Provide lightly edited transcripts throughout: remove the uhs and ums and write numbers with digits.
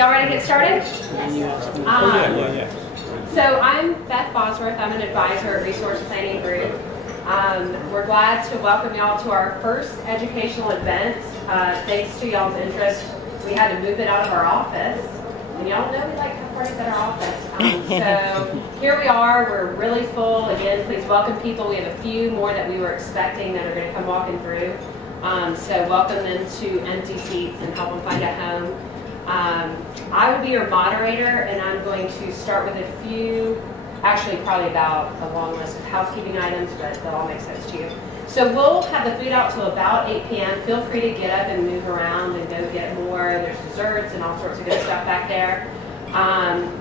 Y'all ready to get started? Yes. So I'm Beth Bosworth. I'm an advisor at Resource Planning Group. We're glad to welcome y'all to our first educational event. Thanks to y'all's interest, we had to move it out of our office. And y'all know we like to have parties at our office. So here we are. We're really full. Again, please welcome people. We have a few more that we were expecting that are going to come walking through. So welcome them to empty seats and help them find a home. I will be your moderator, and I'm going to start with a few, actually probably about a long list of housekeeping items, but they'll all make sense to you. So we'll have the food out till about 8 p.m. Feel free to get up and move around and go get more. There's desserts and all sorts of good stuff back there.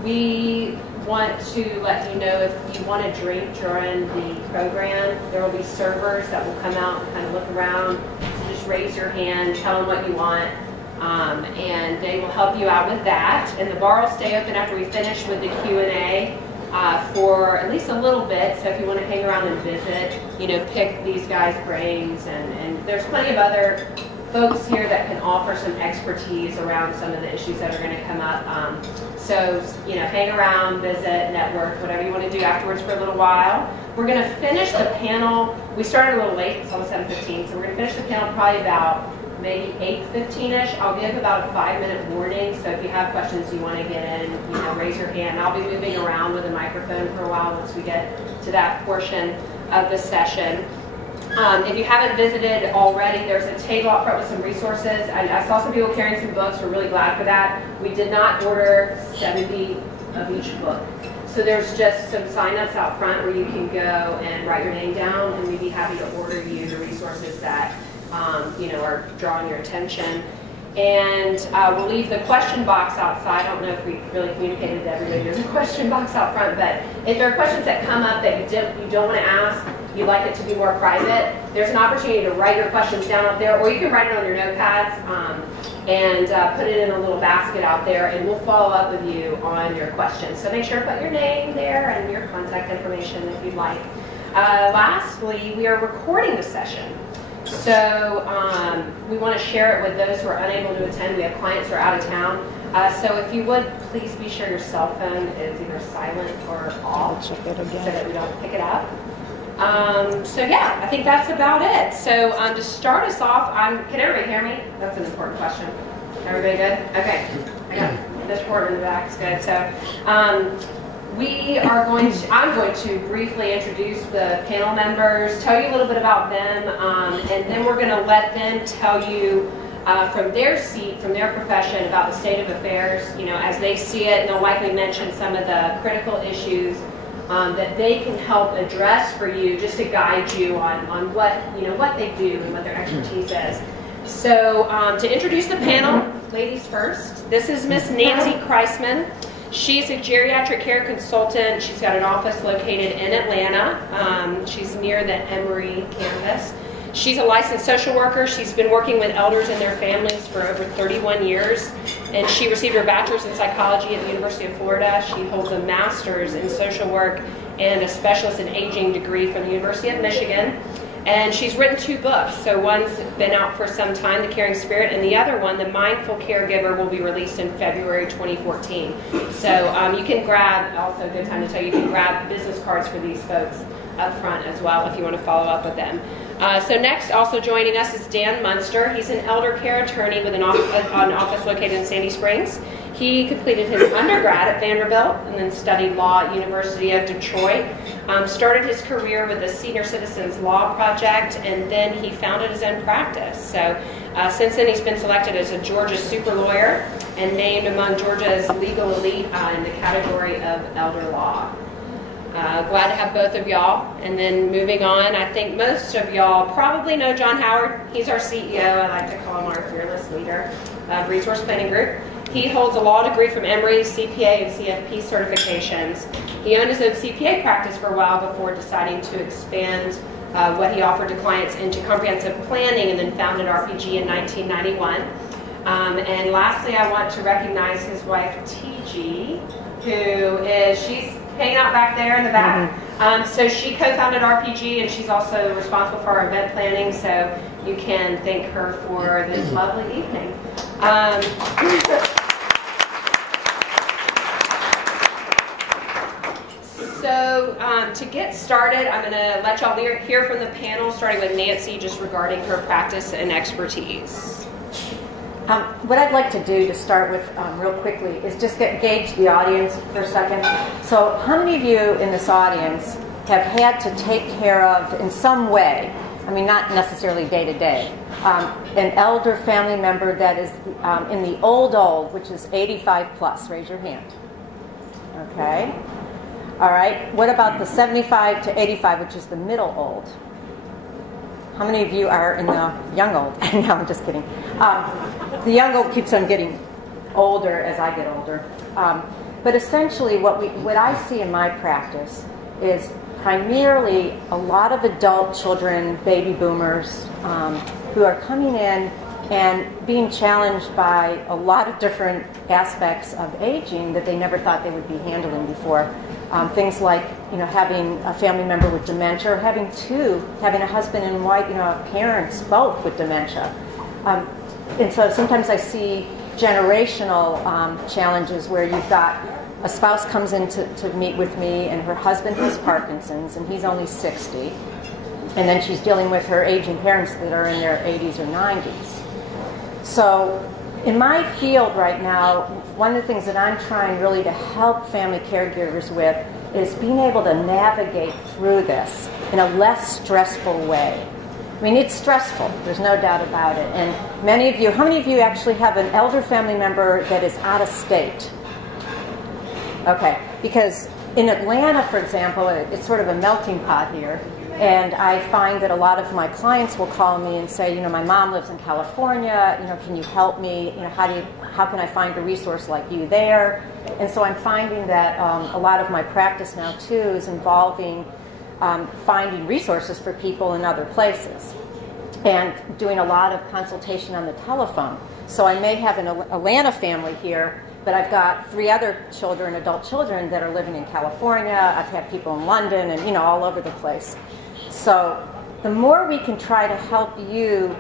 We want to let you know if you want to drink during the program, there will be servers that will come out and kind of look around. So just raise your hand, tell them what you want, and they will help you out with that. And the bar will stay open after we finish with the Q&A. For at least a little bit, so if you want to hang around and visit, you know, pick these guys' brains, and there's plenty of other folks here that can offer some expertise around some of the issues that are going to come up. So, you know, hang around, visit, network, whatever you want to do afterwards for a little while. We're going to finish the panel. We started a little late, it's almost 7:15, so we're going to finish the panel probably about maybe 8:15-ish. I'll give about a 5-minute warning, so if you have questions you want to get in, you know, raise your hand. I'll be moving around with a microphone for a while once we get to that portion of the session. If you haven't visited already, there's a table out front with some resources. I saw some people carrying some books. We're really glad for that. We did not order 70 of each book. So there's just some sign-ups out front where you can go and write your name down, and we'd be happy to order you the resources that you know, are drawing your attention. And we'll leave the question box outside. I don't know if we really communicated to everybody there's a question box out front, but if there are questions that come up that you don't want to ask, you'd like it to be more private, there's an opportunity to write your questions down out there, or you can write it on your notepads and put it in a little basket out there, and we'll follow up with you on your questions. So make sure to put your name there and your contact information if you'd like. Lastly, we are recording the session. So we want to share it with those who are unable to attend. We have clients who are out of town. So if you would, please be sure your cell phone is either silent or off so that we don't pick it up. So yeah, I think that's about it. So to start us off, can everybody hear me? That's an important question. Everybody good? Okay. I got this board in the back. It's good. So I'm going to briefly introduce the panel members, tell you a little bit about them, and then we're going to let them tell you from their seat, from their profession, about the state of affairs, you know, as they see it, and they'll likely mention some of the critical issues that they can help address for you, just to guide you on what, you know, what they do and what their expertise is. So to introduce the panel, ladies first, this is Miss Nancy Kreisman. She's a geriatric care consultant. She's got an office located in Atlanta. She's near the Emory campus. She's a licensed social worker. She's been working with elders and their families for over 31 years. And she received her bachelor's in psychology at the University of Florida. She holds a master's in social work and a specialist in aging degree from the University of Michigan. And she's written 2 books. So one's been out for some time, The Caring Spirit, and the other one, The Mindful Caregiver, will be released in February 2014. So you can grab, also a good time to tell you, can grab business cards for these folks up front as well if you want to follow up with them. So next, also joining us is Dan Munster. He's an elder care attorney with an office located in Sandy Springs. He completed his undergrad at Vanderbilt and then studied law at University of Detroit. Started his career with the Senior Citizens Law Project, and then he founded his own practice. So since then he's been selected as a Georgia super lawyer and named among Georgia's legal elite in the category of elder law. Glad to have both of y'all. And then moving on, I think most of y'all probably know John Howard. He's our CEO. I like to call him our fearless leader of Resource Planning Group. He holds a law degree from Emory, CPA and CFP certifications. He owned his own CPA practice for a while before deciding to expand what he offered to clients into comprehensive planning, and then founded RPG in 1991. And lastly, I want to recognize his wife, TG, she's hanging out back there in the back. So she co-founded RPG, and she's also responsible for our event planning, so you can thank her for this lovely evening. get started, I'm going to let y'all hear from the panel, starting with Nancy, just regarding her practice and expertise. What I'd like to do to start with real quickly is just gauge the audience for a second. So how many of you in this audience have had to take care of, in some way, I mean not necessarily day to day, an elder family member that is in the old, which is 85 plus? Raise your hand. Okay. All right. What about the 75 to 85, which is the middle old? How many of you are in the young old? No, I'm just kidding. The young old keeps on getting older as I get older. But essentially what I see in my practice is primarily a lot of adult children, baby boomers, who are coming in and being challenged by a lot of different aspects of aging that they never thought they would be handling before. Things like, having a family member with dementia, or having a husband and wife, parents both with dementia. And so sometimes I see generational challenges where you've got a spouse comes in to meet with me and her husband has Parkinson's and he's only 60. And then she's dealing with her aging parents that are in their 80s or 90s. So in my field right now, one of the things that I'm trying really to help family caregivers with is being able to navigate through this in a less stressful way. I mean, it's stressful, there's no doubt about it. And how many of you actually have an elder family member that is out of state? Okay, because in Atlanta, for example, it's sort of a melting pot here. And I find that a lot of my clients will call me and say, my mom lives in California, can you help me? How can I find a resource like you there? And so I'm finding that a lot of my practice now, too, is involving finding resources for people in other places and doing a lot of consultation on the telephone. So I may have an Atlanta family here, but I've got 3 other children, adult children, that are living in California. I've had people in London and, all over the place. So the more we can try to help you,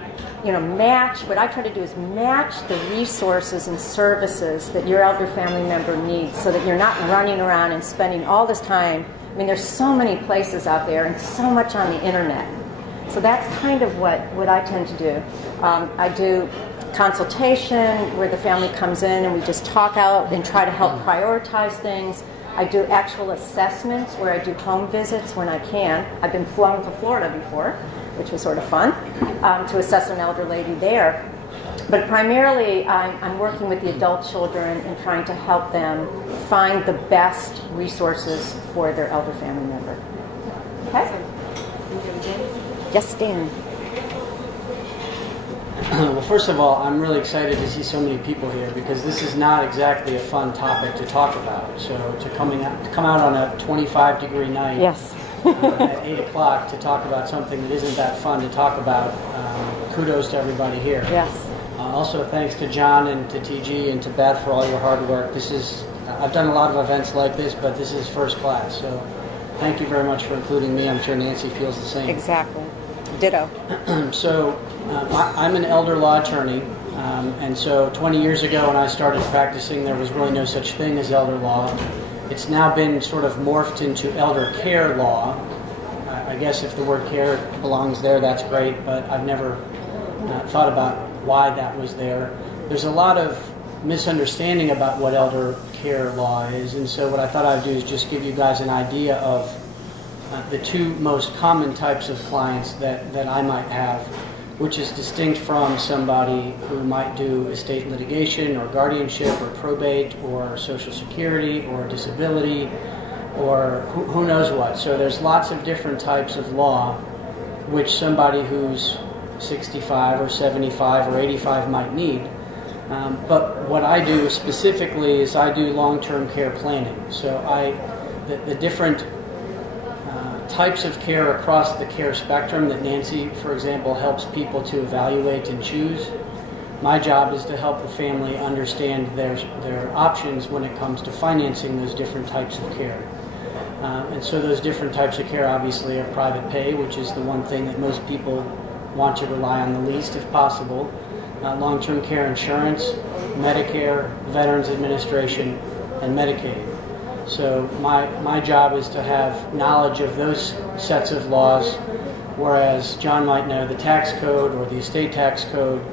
match, what I try to do is match the resources and services that your elder family member needs so that you're not running around and spending all this time. I mean, there's so many places out there and so much on the internet. So that's kind of what I tend to do. I do consultation where the family comes in and we just talk out and try to help prioritize things. I do actual assessments where I do home visits when I can. I've been flown to Florida before, which was sort of fun, to assess an elder lady there. But primarily, I'm working with the adult children and trying to help them find the best resources for their elder family member. Okay? Yes, Dan. Well, first of all, I'm really excited to see so many people here because this is not exactly a fun topic to talk about. So to come out on a 25-degree night, yes. At 8 o'clock to talk about something that isn't that fun to talk about, kudos to everybody here. Yes. Also, thanks to John and to TG and to Beth for all your hard work. I've done a lot of events like this, but this is first class. So thank you very much for including me. I'm sure Nancy feels the same. Exactly. Ditto. So I'm an elder law attorney, and so 20 years ago when I started practicing, there was really no such thing as elder law. It's now been sort of morphed into elder care law. I guess if the word care belongs there, that's great, but I've never thought about why that was there. There's a lot of misunderstanding about what elder care law is, and so what I thought I'd do is just give you guys an idea of the 2 most common types of clients that I might have, which is distinct from somebody who might do estate litigation or guardianship or probate or Social Security or disability or who knows what. So there's lots of different types of law which somebody who's 65 or 75 or 85 might need. But what I do specifically is I do long-term care planning. So the different types of care across the care spectrum that Nancy, for example, helps people to evaluate and choose. My job is to help the family understand their options when it comes to financing those different types of care. And so those different types of care obviously are private pay, which is the one thing that most people want to rely on the least if possible. Long-term care insurance, Medicare, Veterans Administration, and Medicaid. So my job is to have knowledge of those sets of laws, whereas John might know the tax code or the estate tax code.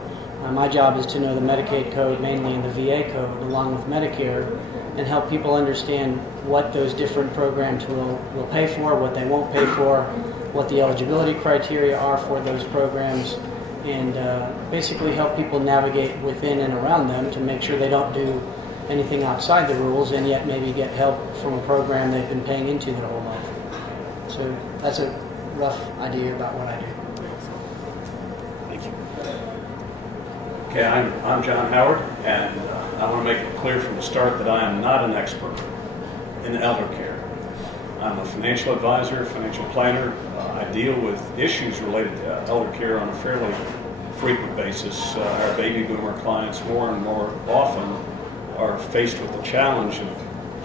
My job is to know the Medicaid code, mainly in the VA code, along with Medicare, and help people understand what those different programs will pay for, what they won't pay for, what the eligibility criteria are for those programs, and basically help people navigate within and around them to make sure they don't do anything outside the rules and yet maybe get help from a program they've been paying into their whole life. So that's a rough idea about what I do. Thank you. Okay, I'm John Howard, and I want to make it clear from the start that I am not an expert in elder care. I'm a financial advisor, financial planner. I deal with issues related to elder care on a fairly frequent basis. Our baby boomer clients more and more often are faced with the challenge of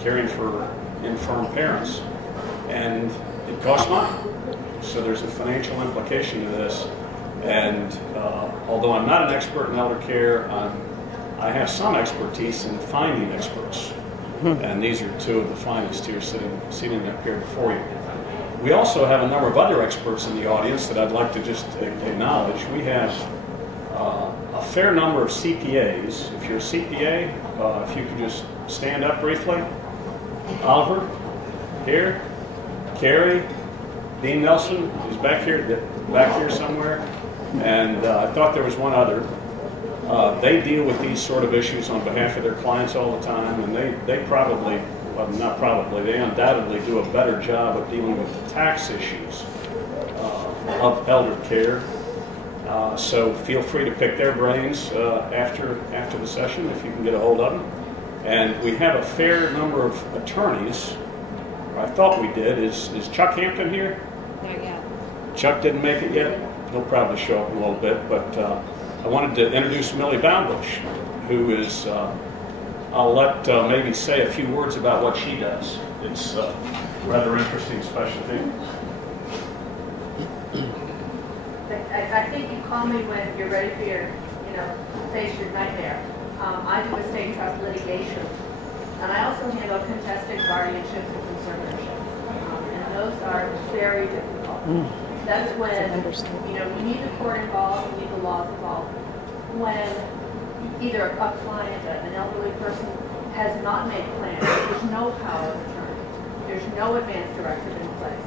caring for infirm parents, and it costs money. So there's a financial implication to this, and although I'm not an expert in elder care, I have some expertise in finding experts, and these are two of the finest here sitting up here before you. We also have a number of other experts in the audience that I'd like to just acknowledge. We have a fair number of CPAs. If you're a CPA, if you could just stand up briefly. Oliver, here. Carrie, Dean Nelson is back here somewhere. And I thought there was one other. They deal with these sort of issues on behalf of their clients all the time, and they probably, well, not probably, they undoubtedly do a better job of dealing with the tax issues of elder care. So feel free to pick their brains after the session if you can get a hold of them. And we have a fair number of attorneys. I thought we did. Is Chuck Hampton here? Not yet. Chuck didn't make it yet. He'll probably show up in a little bit. But I wanted to introduce Millie Boundbush, who is, I'll let maybe say a few words about what she does. It's a rather interesting specialty. I think you call me when you're ready for your, face your nightmare. I do estate trust litigation, and I also handle contested guardianships and conservatorships, and those are very difficult. That's when, you need the court involved, you need the laws involved. When either a client, an elderly person, has not made plans, there's no power of attorney, there's no advance directive in place.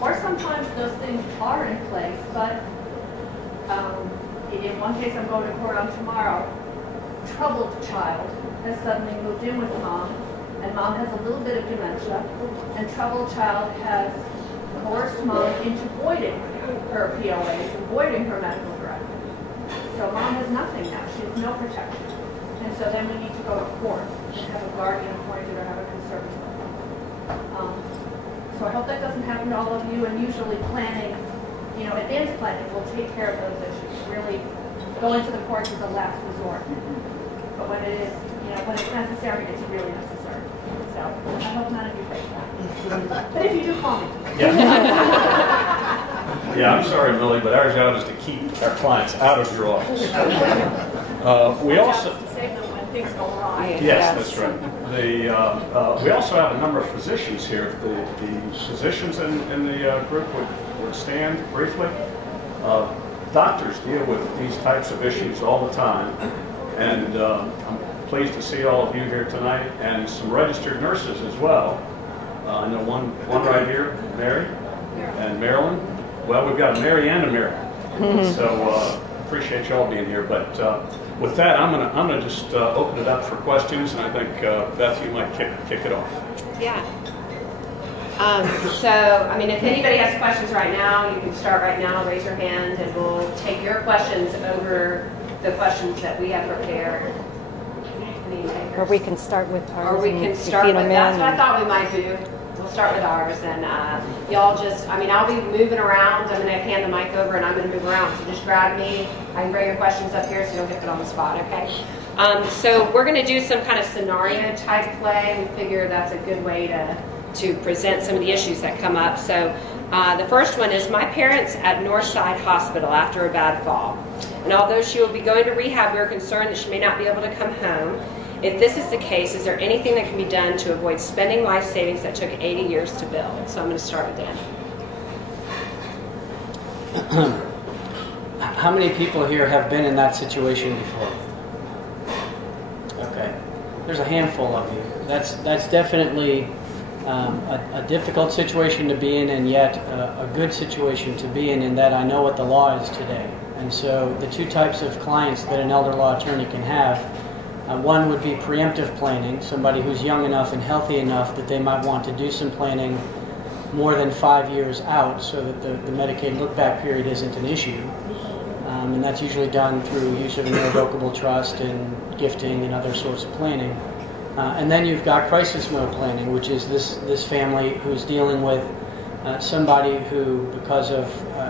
Or sometimes those things are in place, but in one case I'm going to court on tomorrow, troubled child has suddenly moved in with mom, and mom has a little bit of dementia, and troubled child has coerced mom into voiding her POAs and voiding her medical directive. So mom has nothing now, she has no protection. And so then we need to go to court and have a guardian appointed or have a conservator. So I hope that doesn't happen to all of you, and usually planning, advanced planning will take care of those issues. Really, going to the courts is a last resort. But when it is, when it's necessary, it's really necessary. So I hope none of you face that. But if you do, call me. Yeah, I'm sorry, Millie, but our job is to keep our clients out of your office. We also save them when things go wrong. Yes, that's right. We also have a number of physicians here. If the physicians in the group would stand briefly. Doctors deal with these types of issues all the time, and I'm pleased to see all of you here tonight, and some registered nurses as well. I know one right here, Mary, and Marilyn. Well, we've got a Mary and a Marilyn, so appreciate you all being here. But with that, I'm gonna just open it up for questions, and I think Beth, you might kick it off. Yeah. If anybody has questions right now, you can start right now, raise your hand, and we'll take your questions over the questions that we have prepared. Or we can start with ours. Or we can start with, that's what I thought we might do. We'll start with ours, and y'all just, I'll be moving around. I'm going to hand the mic over, and I'm going to move around. So just grab me. I can bring your questions up here so you don't get put on the spot, okay? So we're going to do some kind of scenario type play. We figure that's a good way to present some of the issues that come up. So the first one is my parents at Northside Hospital after a bad fall. And although she will be going to rehab, we are concerned that she may not be able to come home. If this is the case, is there anything that can be done to avoid spending life savings that took 80 years to build? So I'm going to start with Dan. How many people here have been in that situation before? Okay, there's a handful of you. That's definitely a difficult situation to be in, and yet a good situation to be in that I know what the law is today. And so the two types of clients that an elder law attorney can have, one would be preemptive planning, somebody who's young enough and healthy enough that they might want to do some planning more than 5 years out so that the Medicaid look-back period isn't an issue. And that's usually done through use of an irrevocable trust and gifting and other sorts of planning. And then you've got crisis mode planning, which is this family who's dealing with somebody who, because of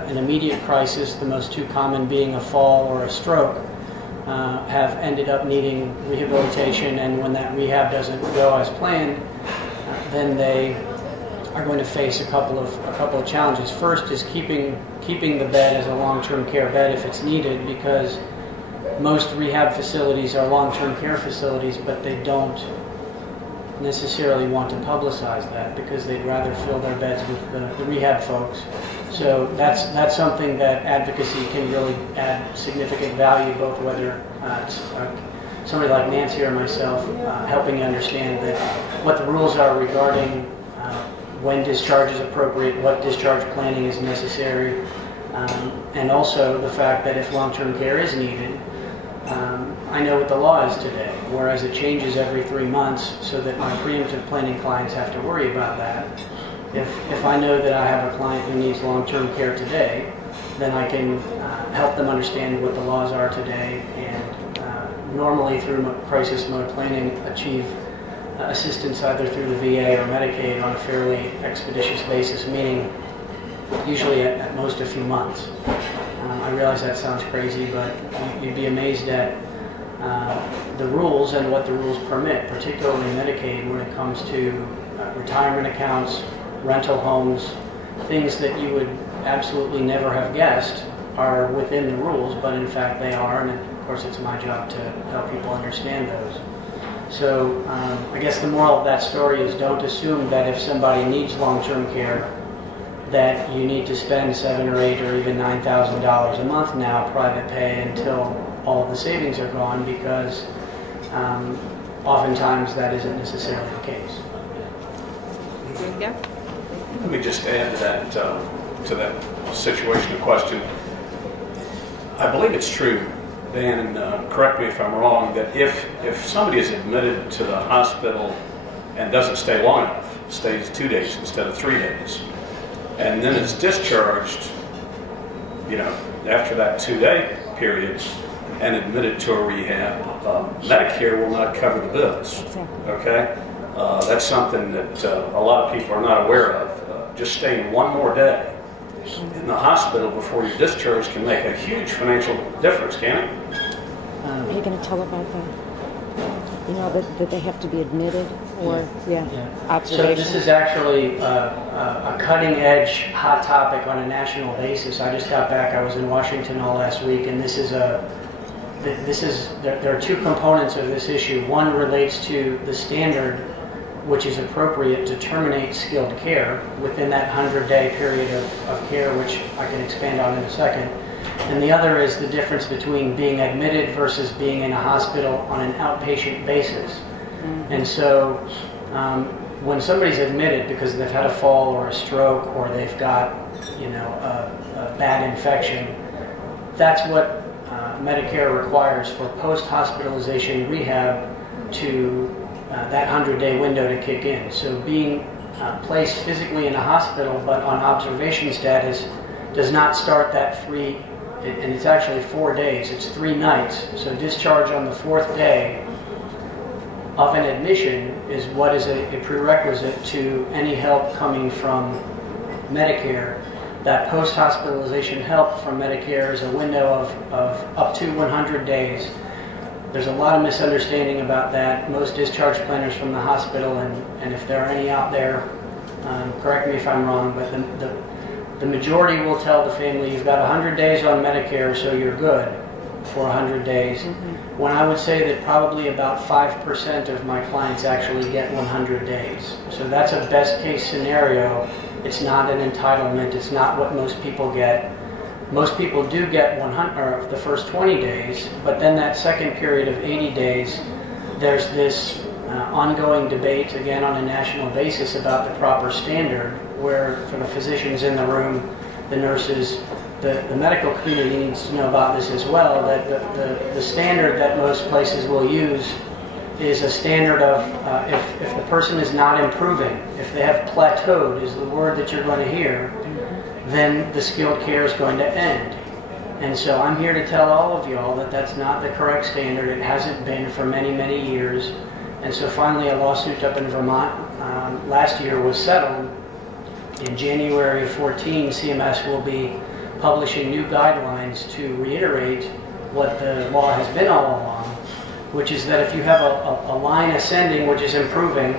an immediate crisis, the most two common being a fall or a stroke, have ended up needing rehabilitation, and when that rehab doesn't go as planned, then they are going to face a couple of challenges. First is keeping the bed as a long-term care bed if it's needed, because most rehab facilities are long-term care facilities, but they don't necessarily want to publicize that because they'd rather fill their beds with the rehab folks. So that's something that advocacy can really add significant value, both whether it's somebody like Nancy or myself helping you understand that what the rules are regarding when discharge is appropriate, what discharge planning is necessary, and also the fact that if long-term care is needed, I know what the law is today, whereas it changes every 3 months, so that my preemptive planning clients have to worry about that. If I know that I have a client who needs long-term care today, then I can help them understand what the laws are today, and normally through crisis mode planning achieve assistance either through the VA or Medicaid on a fairly expeditious basis, meaning usually at most a few months. I realize that sounds crazy, but you'd be amazed at the rules and what the rules permit, particularly Medicaid when it comes to retirement accounts, rental homes, things that you would absolutely never have guessed are within the rules, but in fact they are, and of course it's my job to help people understand those. So I guess the moral of that story is don't assume that if somebody needs long-term care that you need to spend $7,000 or $8,000 or even $9,000 a month now private pay until all of the savings are gone, because oftentimes that isn't necessarily the case. Yeah. Let me just add to that situation of question. I believe it's true, Dan, and correct me if I'm wrong, that if somebody is admitted to the hospital and doesn't stay long enough, stays 2 days instead of 3 days, and then is discharged, after that 2-day period and admitted to a rehab, Medicare will not cover the bills. Exactly. Okay? That's something that a lot of people are not aware of. Just staying one more day in the hospital before you're discharged can make a huge financial difference, can't it? Are you going to tell about that? That they have to be admitted, or observation? So this is actually a cutting-edge hot topic on a national basis. I just got back. I was in Washington all last week, and there are two components of this issue. One relates to the standard which is appropriate to terminate skilled care within that 100-day period of care, which I can expand on in a second. And the other is the difference between being admitted versus being in a hospital on an outpatient basis. Mm-hmm. And so when somebody's admitted because they've had a fall or a stroke or they've got a bad infection, that's what Medicare requires for post-hospitalization rehab to that 100-day window to kick in. So being placed physically in a hospital but on observation status does not start that and it's actually 4 days, it's 3 nights. So discharge on the 4th day of an admission is what is a prerequisite to any help coming from Medicare. That post-hospitalization help from Medicare is a window of up to 100 days. There's a lot of misunderstanding about that. Most discharge planners from the hospital, and if there are any out there, correct me if I'm wrong, but the majority will tell the family you've got 100 days on Medicare, so you're good for 100 days. Mm-hmm. when I would say that probably about 5% of my clients actually get 100 days. So that's a best case scenario. It's not an entitlement. It's not what most people get. Most people do get 100, or the first 20 days, but then that second period of 80 days, there's this ongoing debate, again on a national basis, about the proper standard, where for the physicians in the room, the nurses, the medical community needs to know about this as well, that the standard that most places will use is a standard of if the person is not improving, if they have plateaued is the word that you're going to hear, then the skilled care is going to end. And so I'm here to tell all of y'all that that's not the correct standard. It hasn't been for many, many years. And so finally a lawsuit up in Vermont last year was settled. In January of 14, CMS will be publishing new guidelines to reiterate what the law has been all along, which is that if you have a line ascending which is improving,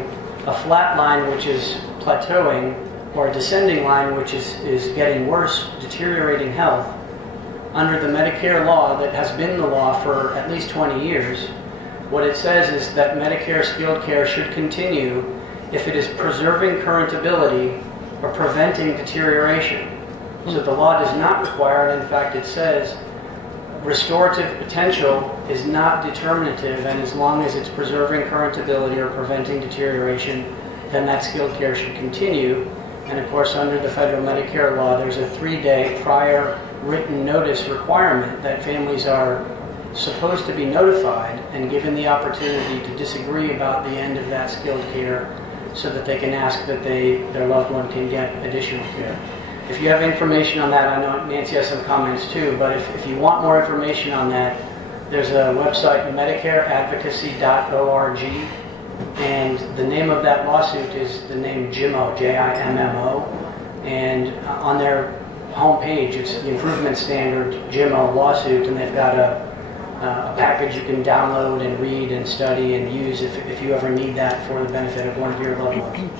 a flat line which is plateauing, or a descending line which is getting worse, deteriorating health, under the Medicare law that has been the law for at least 20 years, what it says is that Medicare skilled care should continue if it is preserving current ability or preventing deterioration. So the law does not require, and in fact it says, restorative potential is not determinative, and as long as it's preserving current ability or preventing deterioration, then that skilled care should continue. And of course, under the federal Medicare law, there's a 3-day prior written notice requirement that families are supposed to be notified and given the opportunity to disagree about the end of that skilled care so that they can ask that their loved one can get additional care. If you have information on that, I know Nancy has some comments too, but if you want more information on that, there's a website, medicareadvocacy.org, and the name of that lawsuit is the name JIMMO, J-I-M-M-O, and on their homepage, it's the Improvement Standard JIMMO lawsuit, and they've got a package you can download and read and study and use if you ever need that for the benefit of one of your loved ones.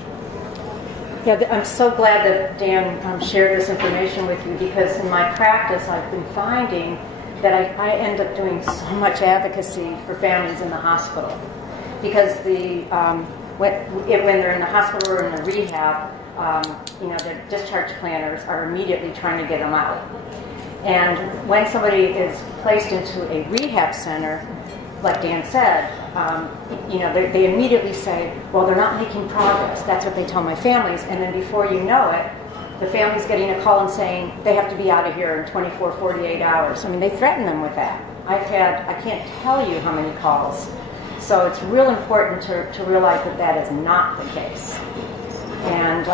Yeah, I'm so glad that Dan shared this information with you, because in my practice I've been finding that I end up doing so much advocacy for families in the hospital, because when they're in the hospital or in the rehab, the discharge planners are immediately trying to get them out. And when somebody is placed into a rehab center, like Dan said, they immediately say, well, they're not making progress. That's what they tell my families. And then before you know it, the family's getting a call and saying they have to be out of here in 24, 48 hours. I mean, they threaten them with that. I can't tell you how many calls. So it's real important to realize that that is not the case. And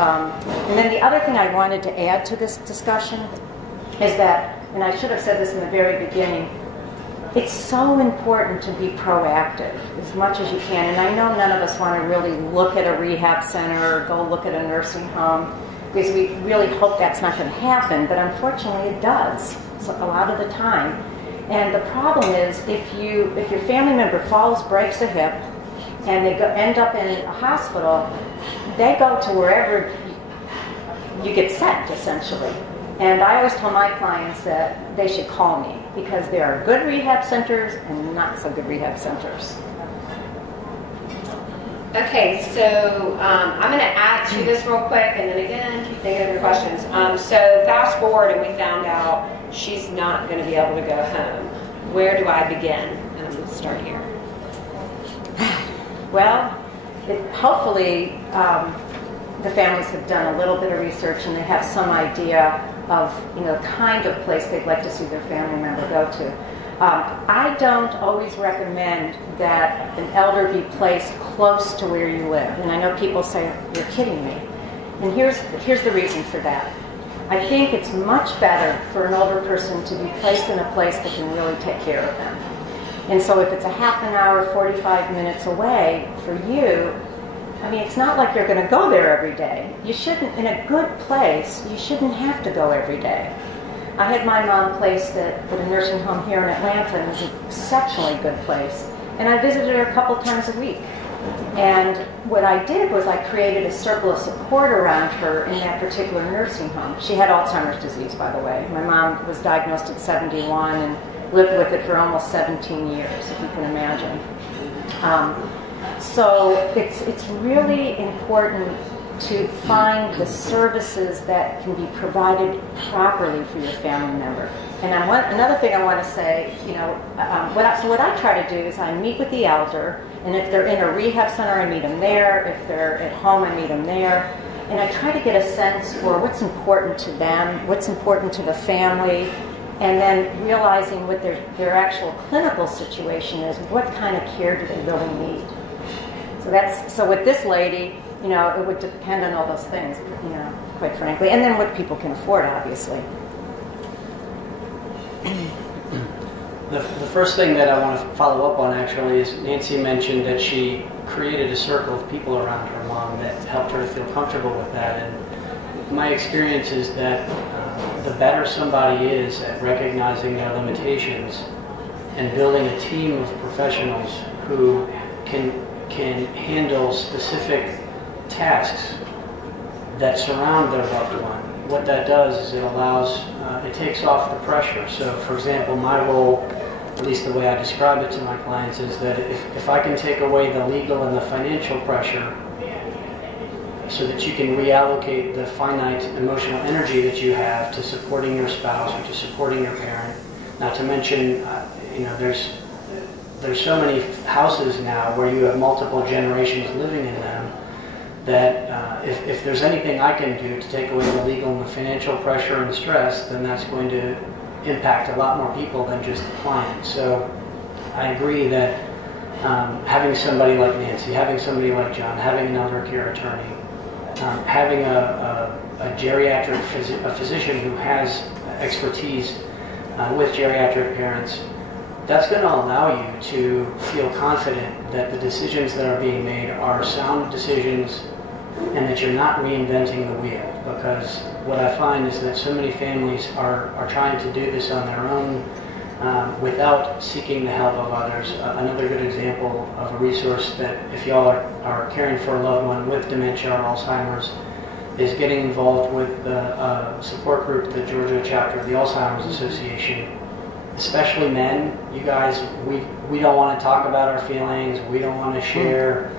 then the other thing I wanted to add to this discussion is that, and I should have said this in the very beginning, it's so important to be proactive as much as you can. And I know none of us want to really look at a rehab center or go look at a nursing home, because we really hope that's not going to happen, but unfortunately it does a lot of the time. And the problem is if your family member falls, breaks a hip, and they end up in a hospital, they go to wherever you get sent, essentially. And I always tell my clients that they should call me, because there are good rehab centers and not so good rehab centers. Okay, so I'm going to add to this real quick, and then again, keep thinking of your questions. So fast forward, and we found out she's not going to be able to go home. Where do I begin? And I'm going to start here. Well, hopefully the families have done a little bit of research and they have some idea of the kind of place they'd like to see their family member go to. I don't always recommend that an elder be placed close to where you live. And I know people say, you're kidding me. And here's the reason for that. I think it's much better for an older person to be placed in a place that can really take care of them. And so if it's a half an hour, 45 minutes away for you, I mean, it's not like you're going to go there every day. You shouldn't, in a good place, you shouldn't have to go every day. I had my mom placed at a nursing home here in Atlanta, and it was an exceptionally good place. And I visited her a couple times a week. And what I did was I created a circle of support around her in that particular nursing home. She had Alzheimer's disease, by the way. My mom was diagnosed at 71, and lived with it for almost 17 years, if you can imagine. So it's really important to find the services that can be provided properly for your family member. And another thing I want to say, what I try to do is I meet with the elder, and if they're in a rehab center, I meet them there. If they're at home, I meet them there. And I try to get a sense for what's important to them, what's important to the family, and then realizing what their actual clinical situation is, what kind of care do they really need. So with this lady, it would depend on all those things, quite frankly, and then what people can afford, obviously. The first thing that I want to follow up on actually is Nancy mentioned that she created a circle of people around her mom that helped her to feel comfortable with that. And my experience is that the better somebody is at recognizing their limitations and building a team of professionals who can handle specific tasks that surround their loved one, what that does is it takes off the pressure. So, for example, my role, at least the way I describe it to my clients, is that if I can take away the legal and the financial pressure so that you can reallocate the finite emotional energy that you have to supporting your spouse or to supporting your parent, not to mention, there's so many houses now where you have multiple generations living in them that if there's anything I can do to take away the legal and the financial pressure and stress, then that's going to impact a lot more people than just the client. So I agree that having somebody like Nancy, having somebody like John, having an elder care attorney, having a geriatric physician who has expertise with geriatric parents, that's going to allow you to feel confident that the decisions that are being made are sound decisions and that you're not reinventing the wheel. Because what I find is that so many families are trying to do this on their own without seeking the help of others. Another good example of a resource that if y'all are caring for a loved one with dementia or Alzheimer's is getting involved with the support group, the Georgia chapter of the Alzheimer's Association. Especially men, you guys, we don't want to talk about our feelings, we don't want to share,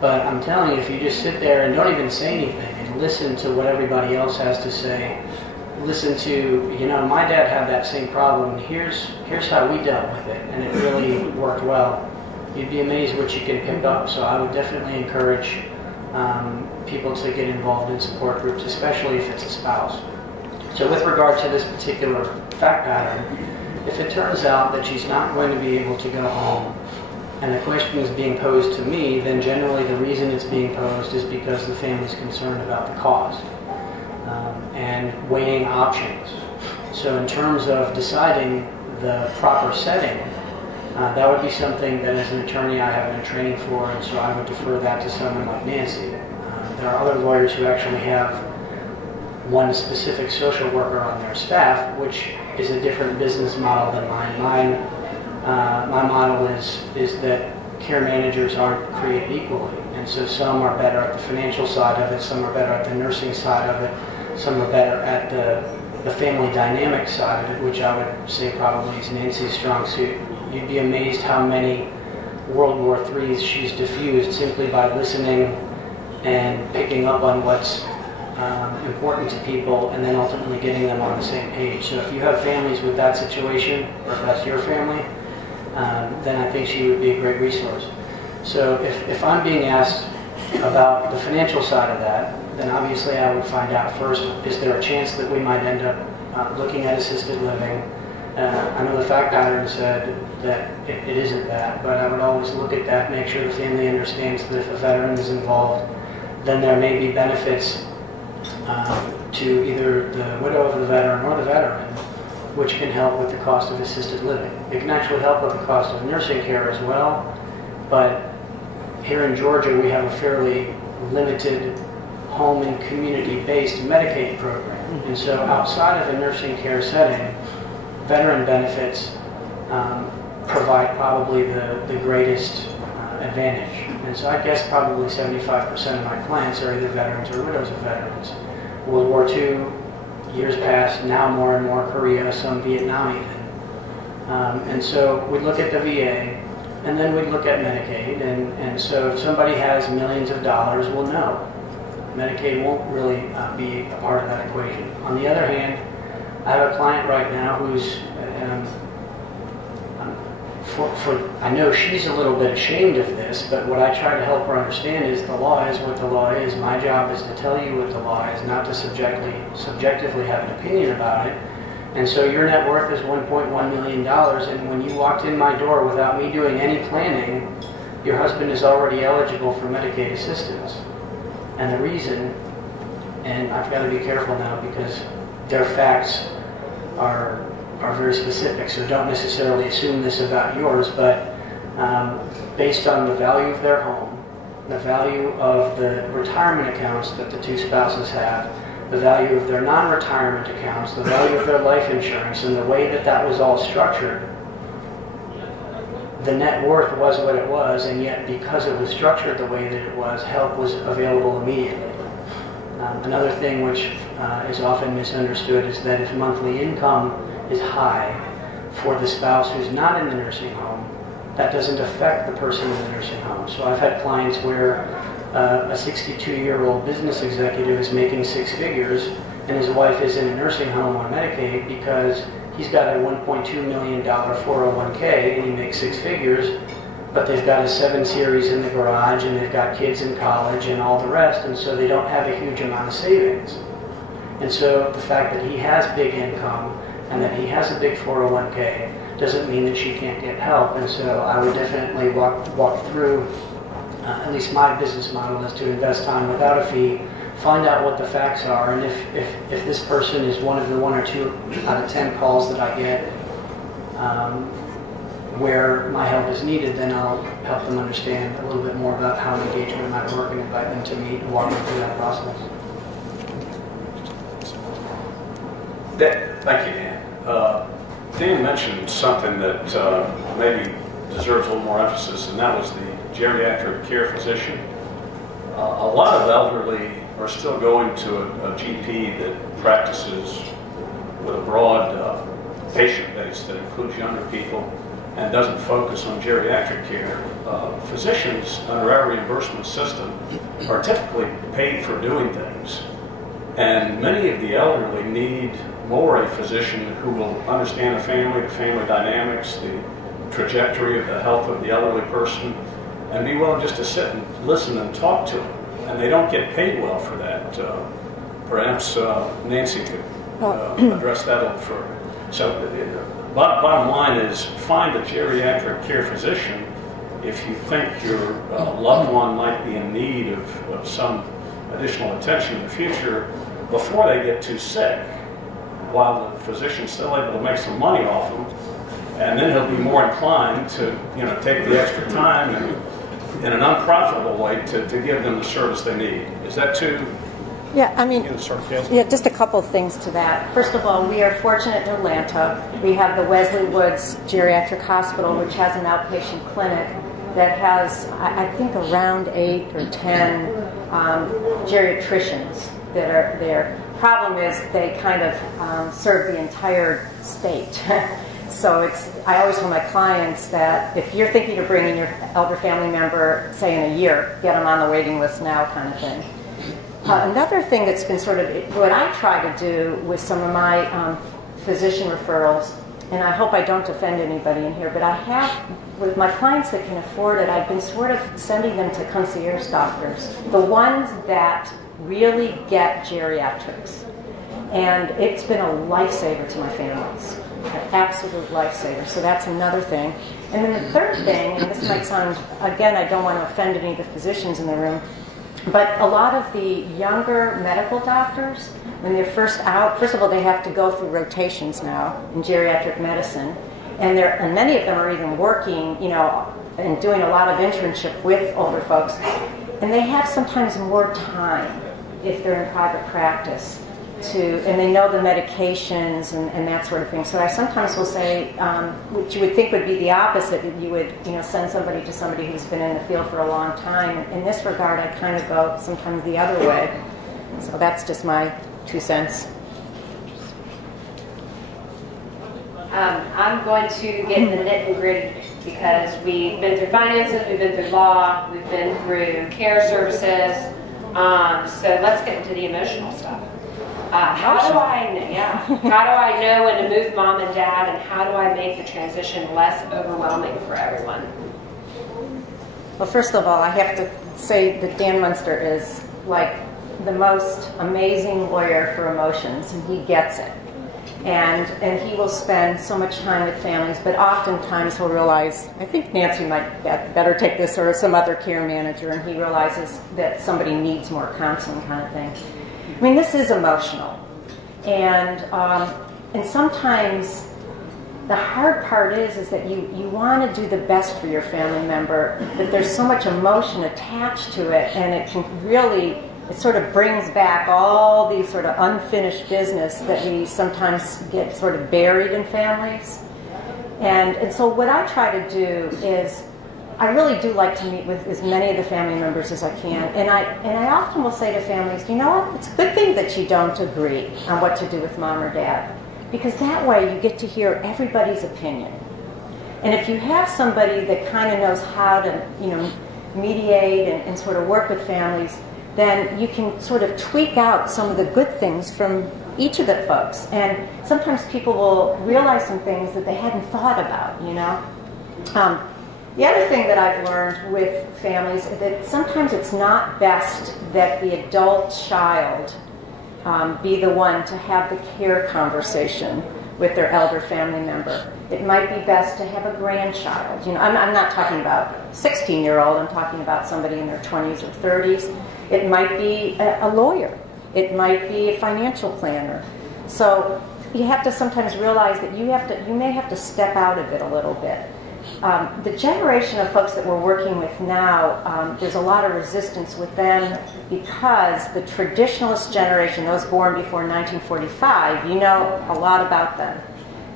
but I'm telling you, if you just sit there and don't even say anything and listen to what everybody else has to say, listen to, my dad had that same problem, and here's how we dealt with it, and it really worked well. You'd be amazed what you can pick up, so I would definitely encourage people to get involved in support groups, especially if it's a spouse. So with regard to this particular fact pattern, if it turns out that she's not going to be able to go home and the question is being posed to me, then generally the reason it's being posed is because the family's concerned about the cost and weighing options. So in terms of deciding the proper setting, that would be something that as an attorney I have been training for, and so I would defer that to someone like Nancy. There are other lawyers who actually have one specific social worker on their staff, which is a different business model than mine. My model is that care managers aren't created equally, and so some are better at the financial side of it, some are better at the nursing side of it, some are better at the family dynamic side of it, which I would say probably is Nancy's strong suit. You'd be amazed how many World War IIIs she's diffused simply by listening and picking up on what's important to people and then ultimately getting them on the same page. So if you have families with that situation, or if that's your family, then I think she would be a great resource. So if I'm being asked about the financial side of that, then obviously I would find out first, is there a chance that we might end up looking at assisted living? I know the fact pattern said that it isn't that, but I would always look at that, make sure the family understands that if a veteran is involved, then there may be benefits to either the widow of the veteran or the veteran, which can help with the cost of assisted living. It can actually help with the cost of nursing care as well, but here in Georgia we have a fairly limited home and community-based Medicaid program, and so outside of a nursing care setting, veteran benefits provide probably the greatest advantage. And so I guess probably 75% of my clients are either veterans or widows of veterans. World War II, years past, now more and more Korea, some Vietnam even. And so we look at the VA, and then we look at Medicaid, and so if somebody has millions of dollars, well, no. Medicaid won't really be a part of that equation. On the other hand, I have a client right now who's, I know she's a little bit ashamed of this, but what I try to help her understand is the law is what the law is. My job is to tell you what the law is, not to subjectively have an opinion about it. And so your net worth is $1.1 million, and when you walked in my door without me doing any planning, your husband is already eligible for Medicaid assistance. And the reason, and I've got to be careful now because their facts are very specific, so don't necessarily assume this about yours, but based on the value of their home, the value of the retirement accounts that the two spouses have, the value of their non-retirement accounts, the value of their life insurance, and the way that that was all structured, the net worth was what it was, and yet because it was structured the way that it was, help was available immediately. Another thing which is often misunderstood is that if monthly income is high for the spouse who's not in the nursing home, that doesn't affect the person in the nursing home. So I've had clients where a 62-year-old business executive is making 6 figures and his wife is in a nursing home on Medicaid because he's got a $1.2 million 401k and he makes 6 figures, but they've got a 7 Series in the garage and they've got kids in college and all the rest, and so they don't have a huge amount of savings. And so the fact that he has big income and that he has a big 401k doesn't mean that she can't get help. And so I would definitely walk through, at least my business model is to invest time without a fee, find out what the facts are, and if this person is one of the 1 or 2 out of 10 calls that I get where my help is needed, then I'll help them understand a little bit more about how engagement might work and invite them to meet and walk them through that process. Thank you, Dan. Dan mentioned something that maybe deserves a little more emphasis, and that was the geriatric care physician. A lot of elderly are still going to a GP that practices with a broad patient base that includes younger people and doesn't focus on geriatric care. Physicians under our reimbursement system are typically paid for doing things, and many of the elderly need more a physician who will understand the family dynamics, the trajectory of the health of the elderly person, and be willing just to sit and listen and talk to them. And they don't get paid well for that. Perhaps Nancy could address that a little further. So bottom line is, find a geriatric care physician if you think your loved one might be in need of some additional attention in the future before they get too sick, while the physician's still able to make some money off them, and then he'll be more inclined to take the extra time and in an unprofitable way to give them the service they need. Is that too? Yeah, I mean, just a couple of things to that. First of all, we are fortunate in Atlanta. We have the Wesley Woods Geriatric Hospital, which has an outpatient clinic that has, I think, around 8 or 10 geriatricians that are there. Problem is they kind of serve the entire state. So I always tell my clients that if you're thinking of bringing your elder family member, say in a year, get them on the waiting list now kind of thing. Another thing that's been sort of what I try to do with some of my physician referrals, and I hope I don't offend anybody in here, but I have, with my clients that can afford it, I've been sort of sending them to concierge doctors, the ones that really get geriatrics. And it's been a lifesaver to my families, an absolute lifesaver. So that's another thing. And then the third thing, and this might sound, again, I don't want to offend any of the physicians in the room, but a lot of the younger medical doctors, when they're first out, first of all, they have to go through rotations now in geriatric medicine. And many of them are even working, and doing a lot of internship with older folks. And they have sometimes more time if they're in private practice and they know the medications and that sort of thing. So I sometimes will say, which you would think would be the opposite, that you would send somebody to somebody who's been in the field for a long time. In this regard, I kind of go sometimes the other way. So that's just my 2 cents. I'm going to get in the nit and gritty because we've been through finances, we've been through law, we've been through care services. So let's get into the emotional stuff. How do I know when to move mom and dad, and how do I make the transition less overwhelming for everyone? Well, first of all, I have to say that Dan Munster is like the most amazing lawyer for emotions, and he gets it. And he will spend so much time with families, but oftentimes he'll realize, I think Nancy might better take this, or some other care manager, and he realizes that somebody needs more counseling, kind of thing. I mean, this is emotional, and sometimes the hard part is that you want to do the best for your family member, but there's so much emotion attached to it, and it can really, it sort of brings back all these sort of unfinished business that we sometimes get sort of buried in families. And so what I try to do is, I really do like to meet with as many of the family members as I can. And I often will say to families, you know what, it's a good thing that you don't agree on what to do with mom or dad, because that way you get to hear everybody's opinion. And if you have somebody that kind of knows how to, mediate and sort of work with families, then you can sort of tweak out some of the good things from each of the folks. And sometimes people will realize some things that they hadn't thought about, The other thing that I've learned with families is that sometimes it's not best that the adult child be the one to have the care conversation with their elder family member. It might be best to have a grandchild. I'm not talking about a 16-year-old, I'm talking about somebody in their 20s or 30s. It might be a lawyer. It might be a financial planner. So you have to sometimes realize that you may have to step out of it a little bit. The generation of folks that we're working with now, there's a lot of resistance with them because the traditionalist generation, those born before 1945, you know a lot about them.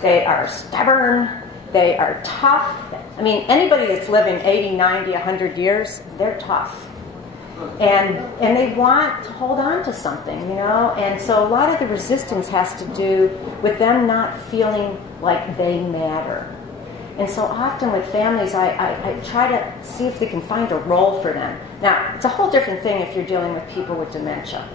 They are stubborn, they are tough. I mean, anybody that's living 80, 90, 100 years, they're tough. And they want to hold on to something, and so a lot of the resistance has to do with them not feeling like they matter. And so often with families, I try to see if they can find a role for them. Now, it's a whole different thing if you're dealing with people with dementia.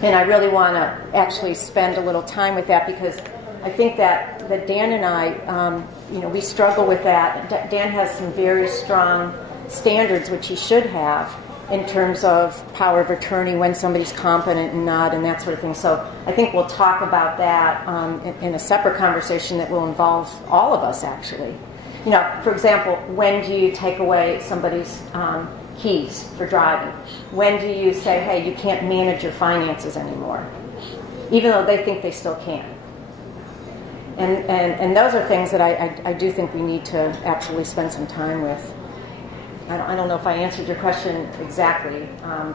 And I really want to actually spend a little time with that, because I think that Dan and I, we struggle with that. Dan has some very strong standards, which he should have, in terms of power of attorney, when somebody's competent and not, and that sort of thing. So I think we'll talk about that in a separate conversation that will involve all of us, actually. For example, when do you take away somebody's keys for driving? When do you say, hey, you can't manage your finances anymore, even though they think they still can? And those are things that I do think we need to actually spend some time with. I don't know if I answered your question exactly,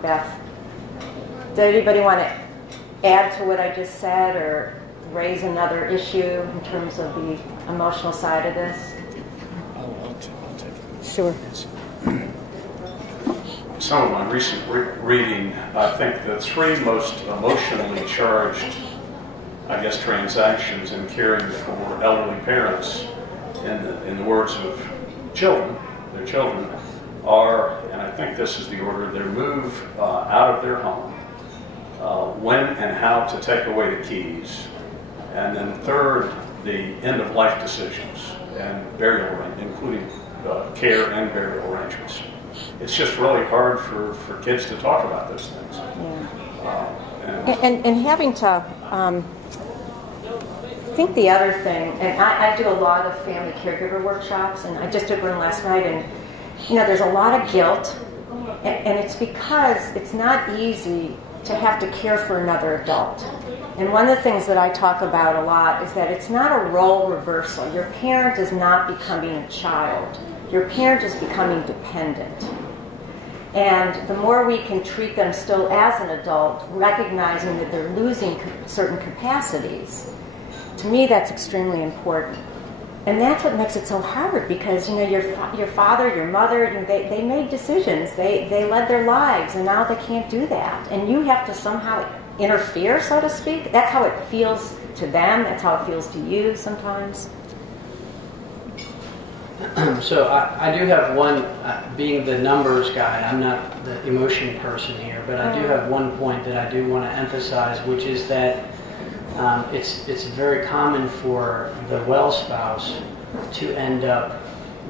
Beth. Did anybody want to add to what I just said or raise another issue in terms of the emotional side of this? I'll take it. Sure. Some of my recent reading, I think the three most emotionally charged, transactions in caring for elderly parents, in the words of their children, are, and I think this is the order, their move out of their home, when and how to take away the keys, and then third, the end-of-life decisions and burial, including care and burial arrangements. It's just really hard for kids to talk about those things. Yeah. And having to think the other thing, and I do a lot of family caregiver workshops, and I just did one last night, and there's a lot of guilt, and it's because it's not easy to have to care for another adult. And one of the things that I talk about a lot is that it's not a role reversal. Your parent is not becoming a child. Your parent is becoming dependent. And the more we can treat them still as an adult, recognizing that they're losing certain capacities, to me that's extremely important. And that's what makes it so hard, because your father, your mother, they made decisions. They led their lives, and now they can't do that. And you have to somehow interfere, so to speak. That's how it feels to them. That's how it feels to you sometimes. So I do have one, being the numbers guy, I'm not the emotion person here, but I do have one point that I do want to emphasize, which is that it's very common for the well spouse to end up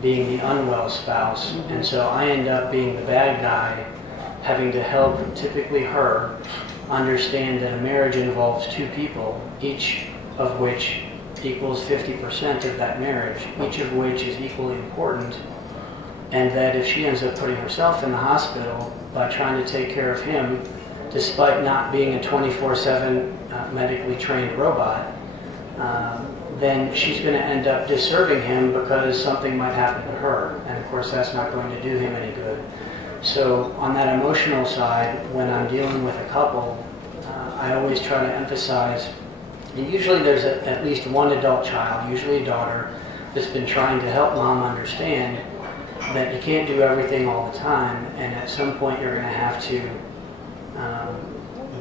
being the unwell spouse. And so I end up being the bad guy, having to help, typically her, understand that a marriage involves two people, each of which equals 50% of that marriage, each of which is equally important, and that if she ends up putting herself in the hospital by trying to take care of him, despite not being a 24/7 medically trained robot, then she's going to end up disserving him because something might happen to her, and of course that's not going to do him any good. So on that emotional side, when I'm dealing with a couple, I always try to emphasize, and usually there's at least one adult child, usually a daughter, that's been trying to help mom understand that you can't do everything all the time, and at some point you're going to have to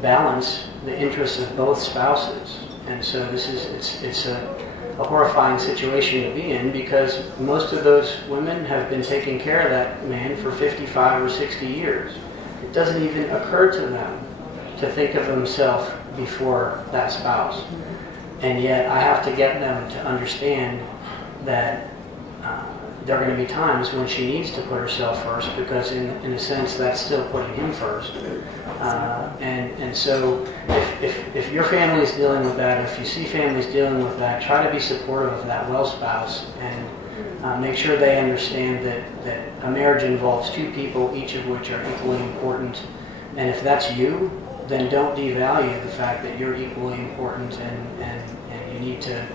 balance the interests of both spouses. And so it's a horrifying situation to be in, because most of those women have been taking care of that man for 55 or 60 years. It doesn't even occur to them to think of themselves before that spouse. And yet I have to get them to understand that there are going to be times when she needs to put herself first, because in a sense that's still putting him first. And so if your family is dealing with that, if you see families dealing with that, try to be supportive of that well spouse, and make sure they understand that a marriage involves two people, each of which are equally important. And if that's you, then don't devalue the fact that you're equally important, and you need to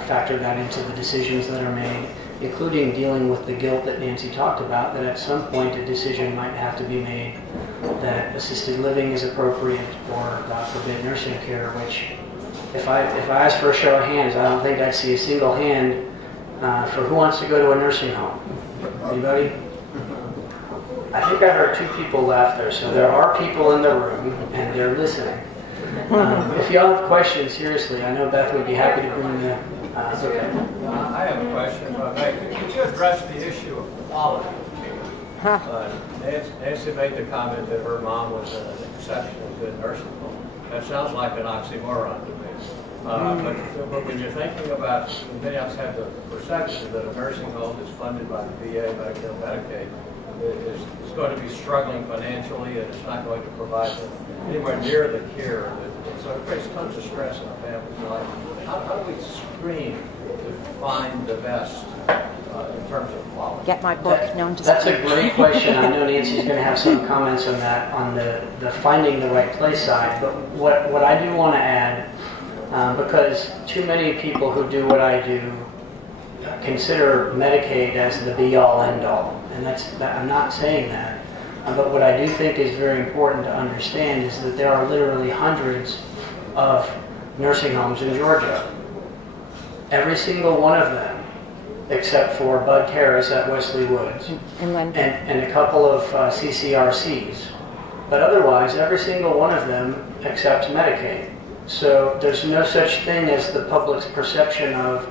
factor that into the decisions that are made, including dealing with the guilt that Nancy talked about, that at some point a decision might have to be made that assisted living is appropriate, or, God forbid, nursing care, which, if I asked for a show of hands, I don't think I'd see a single hand for who wants to go to a nursing home. Anybody? I think I heard two people laugh there, so there are people in the room, and they're listening. If y'all have questions, seriously, I know Beth would be happy to bring the... okay. I have a question. Could you address the issue of quality? Nancy made the comment that her mom was an exceptionally good nursing home. That sounds like an oxymoron to me. But when you're thinking about, many of us have the perception that a nursing home is funded by the VA, Medicare, Medicaid, is going to be struggling financially, and it's not going to provide them anywhere near the care. So it creates tons of stress in a family's life. How do we screen to find the best in terms of quality? Get my book, Known to That's a great question. I know Nancy's going to have some comments on that, on the finding the right place side. But what I do want to add, because too many people who do what I do consider Medicaid as the be-all, end-all. And I'm not saying that. But what I do think is very important to understand is that there are literally hundreds of nursing homes in Georgia. Every single one of them, except for Bud Terrace at Wesley Woods, and a couple of CCRCs. But otherwise, every single one of them accepts Medicaid. So there's no such thing as the public's perception of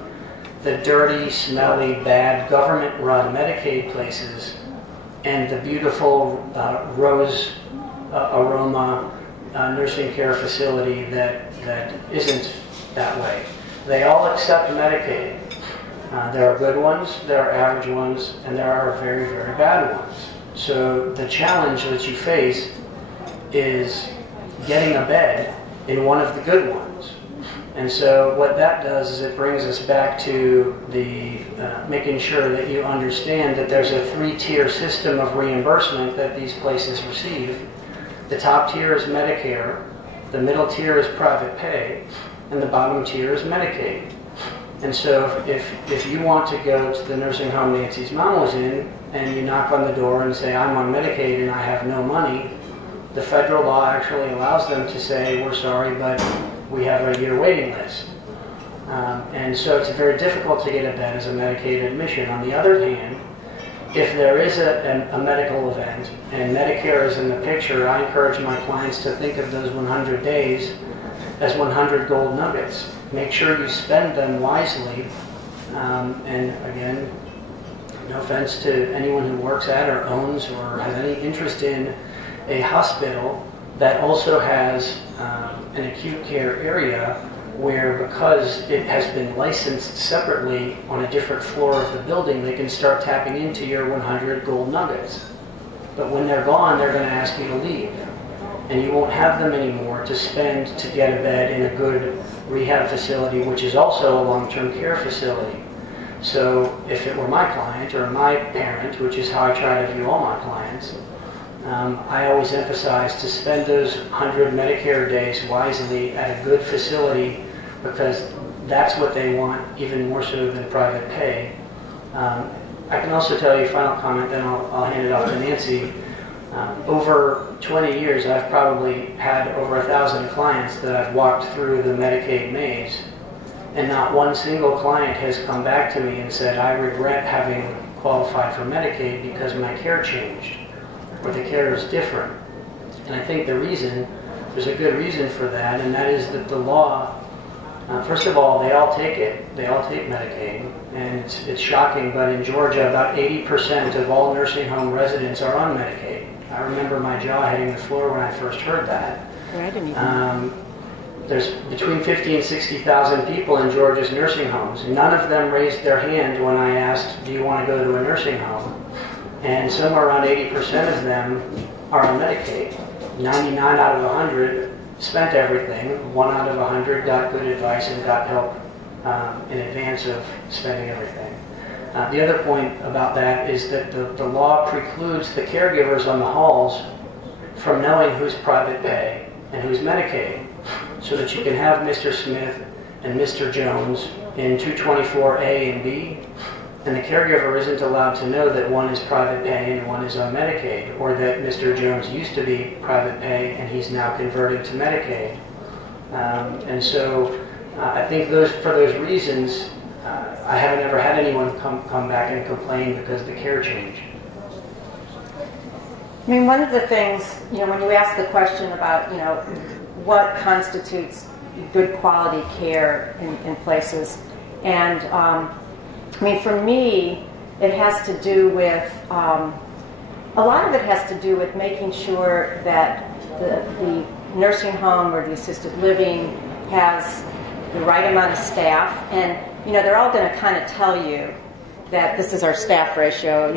the dirty, smelly, bad, government-run Medicaid places and the beautiful rose aroma nursing care facility that isn't that way. They all accept Medicaid. There are good ones, there are average ones, and there are very, very bad ones. So the challenge that you face is getting a bed in one of the good ones. And so what that does is it brings us back to the making sure that you understand that there's a 3-tier system of reimbursement that these places receive. The top tier is Medicare, the middle tier is private pay, and the bottom tier is Medicaid. And so if you want to go to the nursing home Nancy's mom was in, and you knock on the door and say, I'm on Medicaid and I have no money, the federal law actually allows them to say, we're sorry, but we have a year waiting list. And so it's very difficult to get a bed as a Medicaid admission. On the other hand, if there is a medical event and Medicare is in the picture, I encourage my clients to think of those 100 days as 100 gold nuggets. Make sure you spend them wisely. And again, no offense to anyone who works at or owns or has any interest in a hospital that also has an acute care area where, because it has been licensed separately on a different floor of the building, they can start tapping into your 100 gold nuggets. But when they're gone, they're going to ask you to leave. And you won't have them anymore to spend to get a bed in a good rehab facility, which is also a long-term care facility. So if it were my client or my parent, which is how I try to view all my clients, I always emphasize to spend those 100 Medicare days wisely at a good facility, because that's what they want, even more so than private pay. I can also tell you a final comment, then I'll hand it off to Nancy. Over 20 years, I've probably had over 1,000 clients that I've walked through the Medicaid maze, and not one single client has come back to me and said, I regret having qualified for Medicaid because my care changed, or the care is different. And I think there's a good reason for that, and that is that the law, first of all, they all take it. They all take Medicaid, and it's shocking, but in Georgia, about 80% of all nursing home residents are on Medicaid. I remember my jaw hitting the floor when I first heard that. There's between 50 and 60,000 people in Georgia's nursing homes. None of them raised their hand when I asked, do you want to go to a nursing home? And somewhere around 80% of them are on Medicaid. 99 out of 100 spent everything. 1 out of 100 got good advice and got help in advance of spending everything. The other point about that is that the law precludes the caregivers on the halls from knowing who's private pay and who's Medicaid, so that you can have Mr. Smith and Mr. Jones in 224A and B, and the caregiver isn't allowed to know that one is private pay and one is on Medicaid, or that Mr. Jones used to be private pay and he's now converted to Medicaid. And so I think for those reasons, I haven't ever had anyone come back and complain because the care changed. I mean, one of the things, when you ask the question about, what constitutes good quality care in places, and for me, it has to do with, a lot of it has to do with making sure that the nursing home or the assisted living has the right amount of staff, and they're all going to kind of tell you that this is our staff ratio.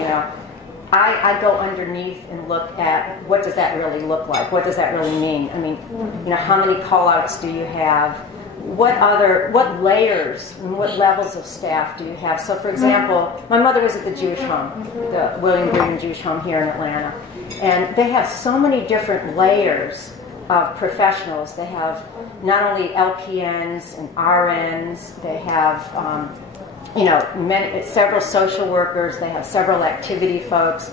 I go underneath and look at what does that really look like? What does that really mean? I mean, how many call-outs do you have? What layers and what levels of staff do you have? So, for example, my mother was at the Jewish home, the William Green Jewish home here in Atlanta, and they have so many different layers of professionals. They have not only LPNs and RNs, they have several social workers, they have several activity folks,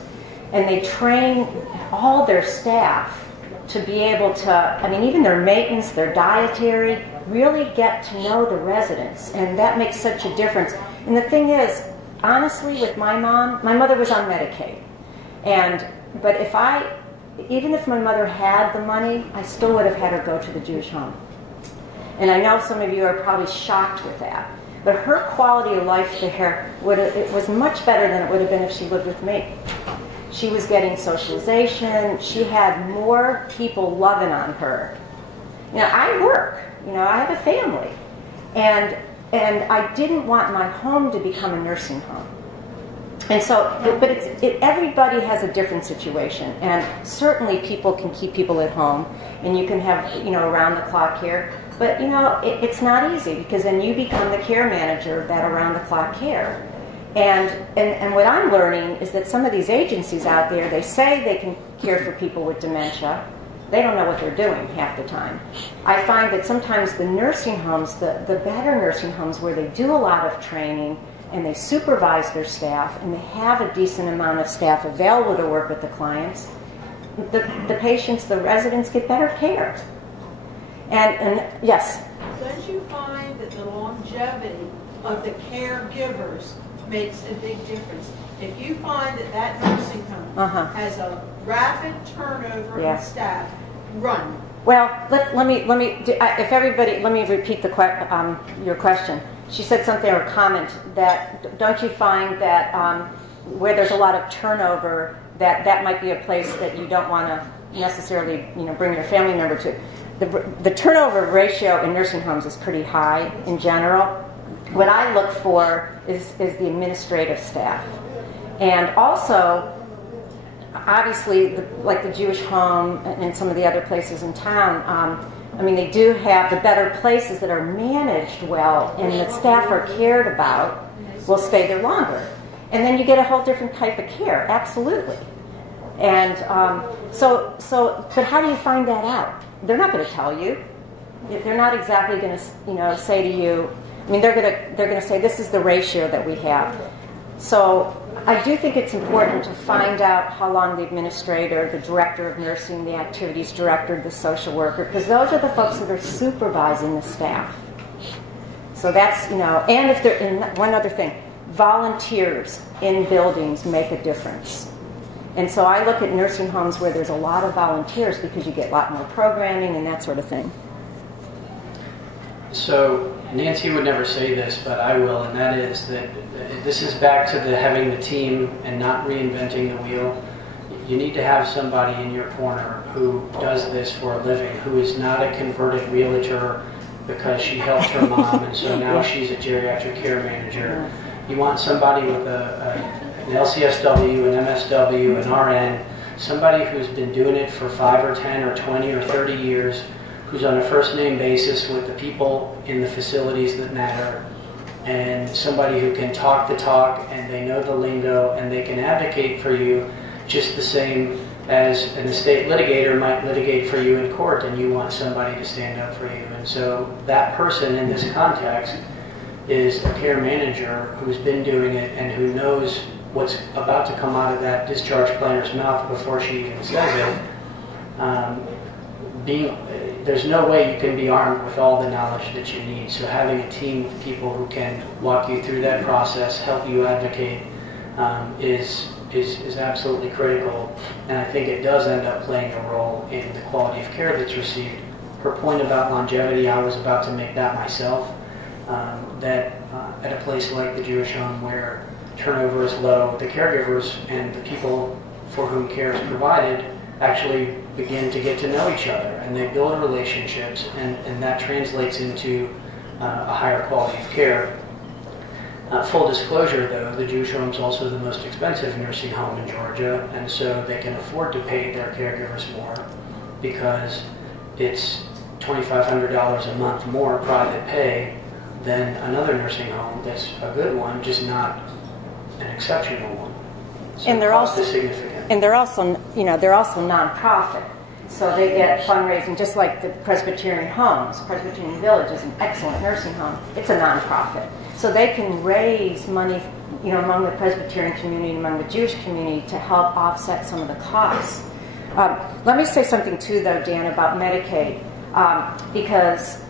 and they train all their staff to be able to, even their maintenance, their dietary, really get to know the residents, and that makes such a difference. And the thing is, honestly, with my mother was on Medicaid, but even if my mother had the money, I still would have had her go to the Jewish home. And I know some of you are probably shocked with that. But her quality of life there it was much better than it would have been if she lived with me. She was getting socialization. She had more people loving on her. I work. I have a family. And I didn't want my home to become a nursing home. And so, but everybody has a different situation. And certainly people can keep people at home. And you can have, around-the-clock care. But, it's not easy, because then you become the care manager of that around-the-clock care. And what I'm learning is that some of these agencies out there, they say they can care for people with dementia. They don't know what they're doing half the time. I find that sometimes the nursing homes, the better nursing homes where they do a lot of training and they supervise their staff and they have a decent amount of staff available to work with the clients, the patients, the residents get better care. And yes? Don't you find that the longevity of the caregivers makes a big difference? If you find that nursing home has a rapid turnover in staff, run. Well, let me repeat your question. She said something or comment that don't you find that where there's a lot of turnover, that might be a place that you don't want to necessarily, bring your family member to. The turnover ratio in nursing homes is pretty high in general. What I look for is the administrative staff. And also, obviously, like the Jewish home and some of the other places in town, they do have the better places that are managed well and the staff are cared about will stay there longer. And then you get a whole different type of care, absolutely. And but how do you find that out? They're not going to tell you. They're not exactly going to, say to you. They're going to say this is the ratio that we have. So I do think it's important to find out how long the administrator, the director of nursing, the activities director, the social worker, because those are the folks that are supervising the staff. So that's, and if they're in, one other thing, volunteers in buildings make a difference. And so I look at nursing homes where there's a lot of volunteers because you get a lot more programming and that sort of thing. So Nancy would never say this, but I will, and that is that this is back to the having the team and not reinventing the wheel. You need to have somebody in your corner who does this for a living, who is not a converted realtor because she helped her mom and so now she's a geriatric care manager. You want somebody with an LCSW, an MSW, an RN, somebody who's been doing it for 5 or 10 or 20 or 30 years, who's on a first-name basis with the people in the facilities that matter, and somebody who can talk the talk and they know the lingo and they can advocate for you just the same as an estate litigator might litigate for you in court, and you want somebody to stand up for you. And so that person in this context is a care manager who's been doing it and who knows what's about to come out of that discharge planner's mouth before she even says it. There's no way you can be armed with all the knowledge that you need. So having a team of people who can walk you through that process, help you advocate, is absolutely critical. And I think it does end up playing a role in the quality of care that's received. Her point about longevity, I was about to make that myself. That at a place like the Jewish home where turnover is low, the caregivers and the people for whom care is provided actually begin to get to know each other, and they build relationships, and that translates into a higher quality of care. Full disclosure, though, the Jewish home is also the most expensive nursing home in Georgia, and so they can afford to pay their caregivers more because it's $2,500 a month more private pay than another nursing home that's a good one, just not an exceptional one. So and they're also significant. And they're also, they're also nonprofit. So they get fundraising just like the Presbyterian Homes. Presbyterian Village is an excellent nursing home. It's a nonprofit. So they can raise money, among the Presbyterian community, among the Jewish community to help offset some of the costs. Let me say something too, though, Dan, about Medicaid, because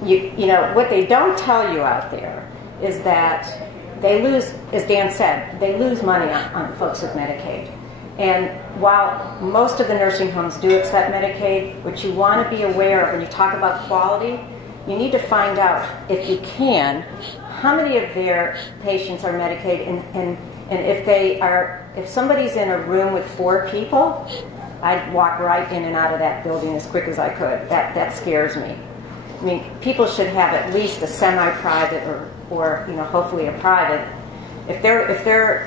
what they don't tell you out there is that they lose, as Dan said, they lose money on folks with Medicaid. And while most of the nursing homes do accept Medicaid, what you want to be aware of when you talk about quality, you need to find out, if you can, how many of their patients are Medicaid, and if somebody's in a room with 4 people, I'd walk right in and out of that building as quick as I could. That scares me. People should have at least a semi-private or hopefully a private. If they're,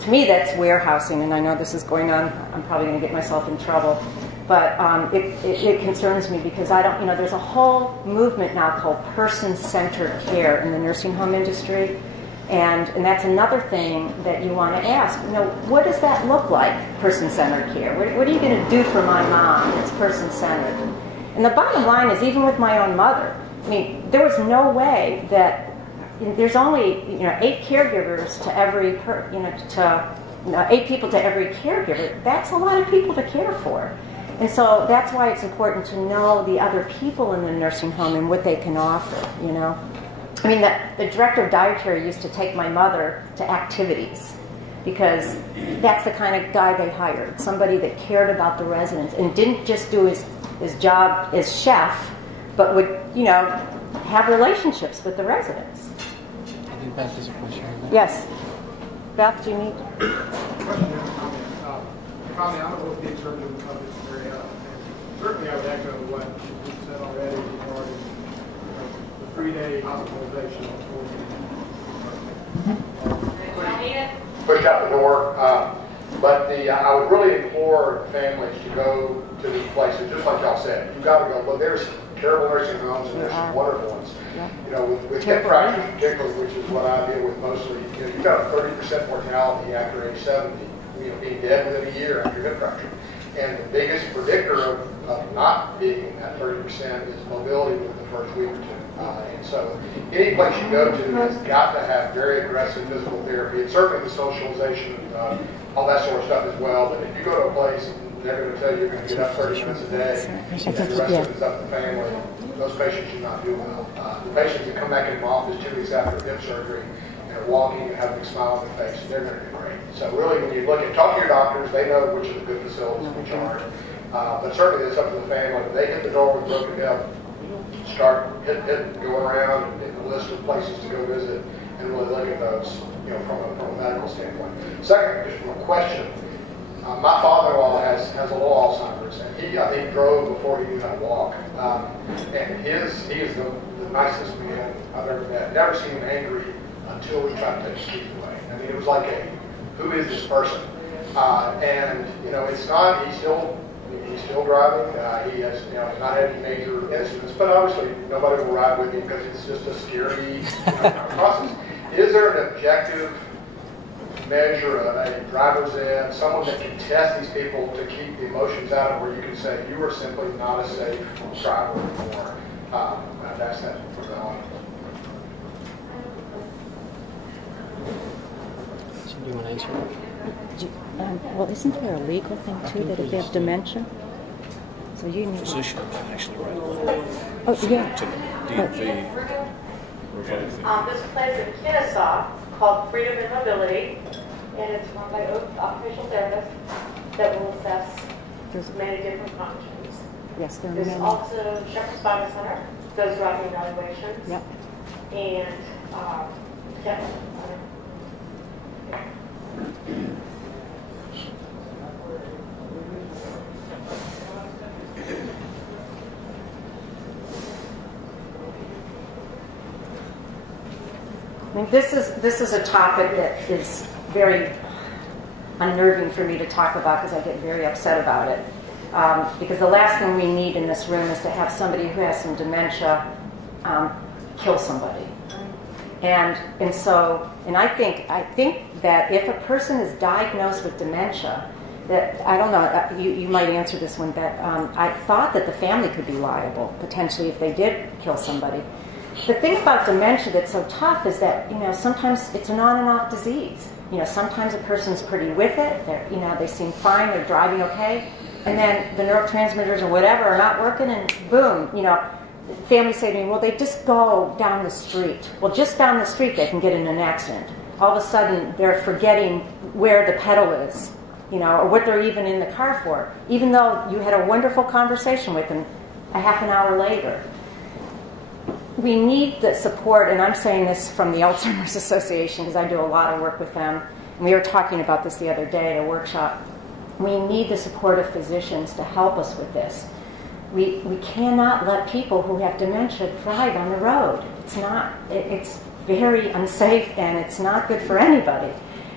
to me that's warehousing, and I know this is going on. I'm probably going to get myself in trouble, but it concerns me because I don't, there's a whole movement now called person-centered care in the nursing home industry, and that's another thing that you want to ask. What does that look like? Person-centered care. What are you going to do for my mom that's person-centered? And the bottom line is, even with my own mother, there was no way that. There's only 8 caregivers to every 8 people to every caregiver. That's a lot of people to care for, and so that's why it's important to know the other people in the nursing home and what they can offer. The director of dietary used to take my mother to activities because that's the kind of guy they hired, somebody that cared about the residents and didn't just do his job as chef, but would have relationships with the residents. I think Beth has a question. Yes. Beth, do you need? Question and comment. Connie, I'm an orthopedic surgeon of this area, and certainly I would echo what you said already regarding the 3-day hospitalization. Pushed out the door. But I would really implore families to go to these places, just like y'all said. You've got to go. Look, there's terrible nursing homes and there's some wonderful ones. Yeah. You know, with hip fractures particularly, which is what I deal with mostly, you know, you've got a 30% mortality after age 70, you know, being dead within a year after hip fracture. And the biggest predictor of not being at 30% is mobility within the first week or two. And so any place you go to has got to have very aggressive physical therapy, and certainly the socialization, all that sort of stuff as well. But if you go to a place and they're going to tell you you're going to get up 30 minutes a day, and the rest of it is up to the family, those patients should not do well. The patients that come back in my office 2 weeks after hip surgery and are walking and having a smile on their face, they're going to do great. So really, when you look and talk to your doctors, they know which are the good facilities and which aren't. But certainly it's up to the family. If they hit the door with broken hip, start go around and get a list of places to go visit and really look at those, you know, from a medical standpoint. Second, just from a question, my father-in-law has a little Alzheimer's, and he, I think, drove before he knew how to walk. And he is the nicest man I've ever met. Never seen him angry until we tried to take his keys away. I mean, it was like who is this person? And you know, it's not. He's still driving. He has, you know, not had any major incidents, but obviously nobody will ride with him because it's just a scary process. Is there an objective measure of a driver's ed, someone that can test these people to keep the emotions out of where you can say you are simply not a safe driver anymore? That's that for the audience. So do you want to answer that? Well, isn't there a legal thing too that if they have dementia? So you need. Physician can actually write a letter Oh yeah. to the DMV. This place in Kennesaw called Freedom and Mobility, and it's run by occupational therapists that will assess many different functions. Yes, there are There's many. also Shepherd Spinal Center does driving evaluations. Yep. And yeah. I mean, this is a topic that is very unnerving for me to talk about because I get very upset about it. Because the last thing we need in this room is to have somebody who has some dementia kill somebody. And I think that if a person is diagnosed with dementia, that I don't know, you might answer this one, but I thought that the family could be liable potentially if they did kill somebody. The thing about dementia that's so tough is that, you know, sometimes it's an on and off disease. You know, sometimes a person's pretty with it, they seem fine, they're driving okay, and then the neurotransmitters or whatever are not working, and boom, you know, families say to me, well, they just go down the street. Well, just down the street they can get in an accident. All of a sudden they're forgetting where the pedal is, you know, or what they're even in the car for, even though you had a wonderful conversation with them a half an hour later. We need the support, and I'm saying this from the Alzheimer's Association because I do a lot of work with them. And we were talking about this the other day at a workshop. We need the support of physicians to help us with this. We cannot let people who have dementia drive on the road. It's very unsafe and it's not good for anybody.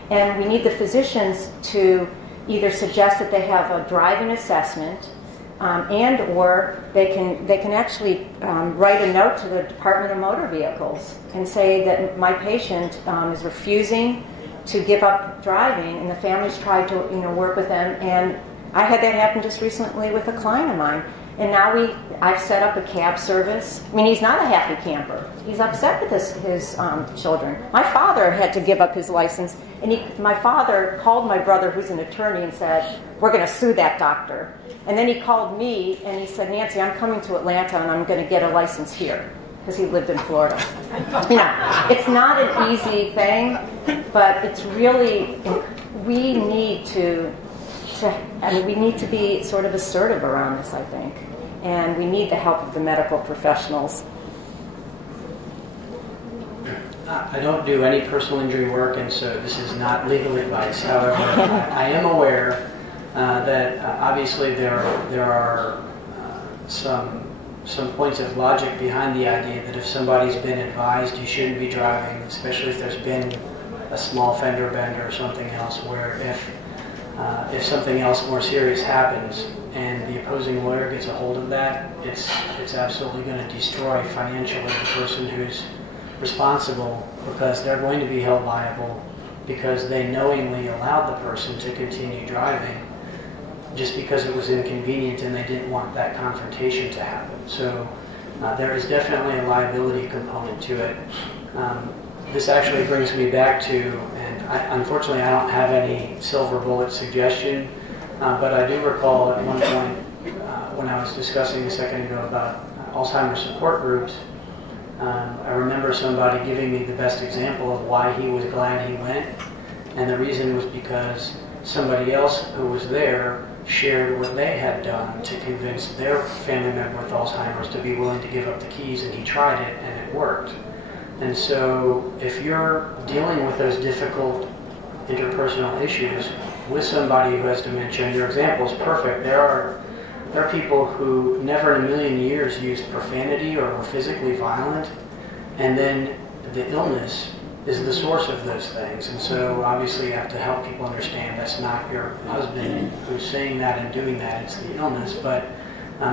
And we need the physicians to either suggest that they have a driving assessment and or they can actually write a note to the Department of Motor Vehicles and say that my patient is refusing to give up driving, and the family's tried to work with them. And I had that happen just recently with a client of mine. And now I've set up a cab service. I mean, he's not a happy camper. He's upset with his children. My father had to give up his license, and my father called my brother, who's an attorney, and said, we're going to sue that doctor. And then he called me, and he said, Nancy, I'm coming to Atlanta, and I'm going to get a license here, because he lived in Florida. You know, it's not an easy thing, but it's really, we need to be sort of assertive around this, I think. And we need the help of the medical professionals. I don't do any personal injury work, and so this is not legal advice. However, I am aware that obviously there are some points of logic behind the idea that if somebody's been advised you shouldn't be driving, especially if there's been a small fender bender or something else, where if something else more serious happens and the opposing lawyer gets a hold of that, it's absolutely going to destroy financially the person who's responsible, because they're going to be held liable because they knowingly allowed the person to continue driving just because it was inconvenient and they didn't want that confrontation to happen. So there is definitely a liability component to it. This actually brings me back to, and unfortunately I don't have any silver bullet suggestion, but I do recall at one point when I was discussing a second ago about Alzheimer's support groups, I remember somebody giving me the best example of why he was glad he went, and the reason was because somebody else who was there shared what they had done to convince their family member with Alzheimer's to be willing to give up the keys, and he tried it and it worked. And so if you're dealing with those difficult interpersonal issues with somebody who has dementia, and your example is perfect, there are people who never in a million years used profanity or were physically violent, and then the illness is the source of those things. And so obviously you have to help people understand that's not your husband who's saying that and doing that, it's the illness. But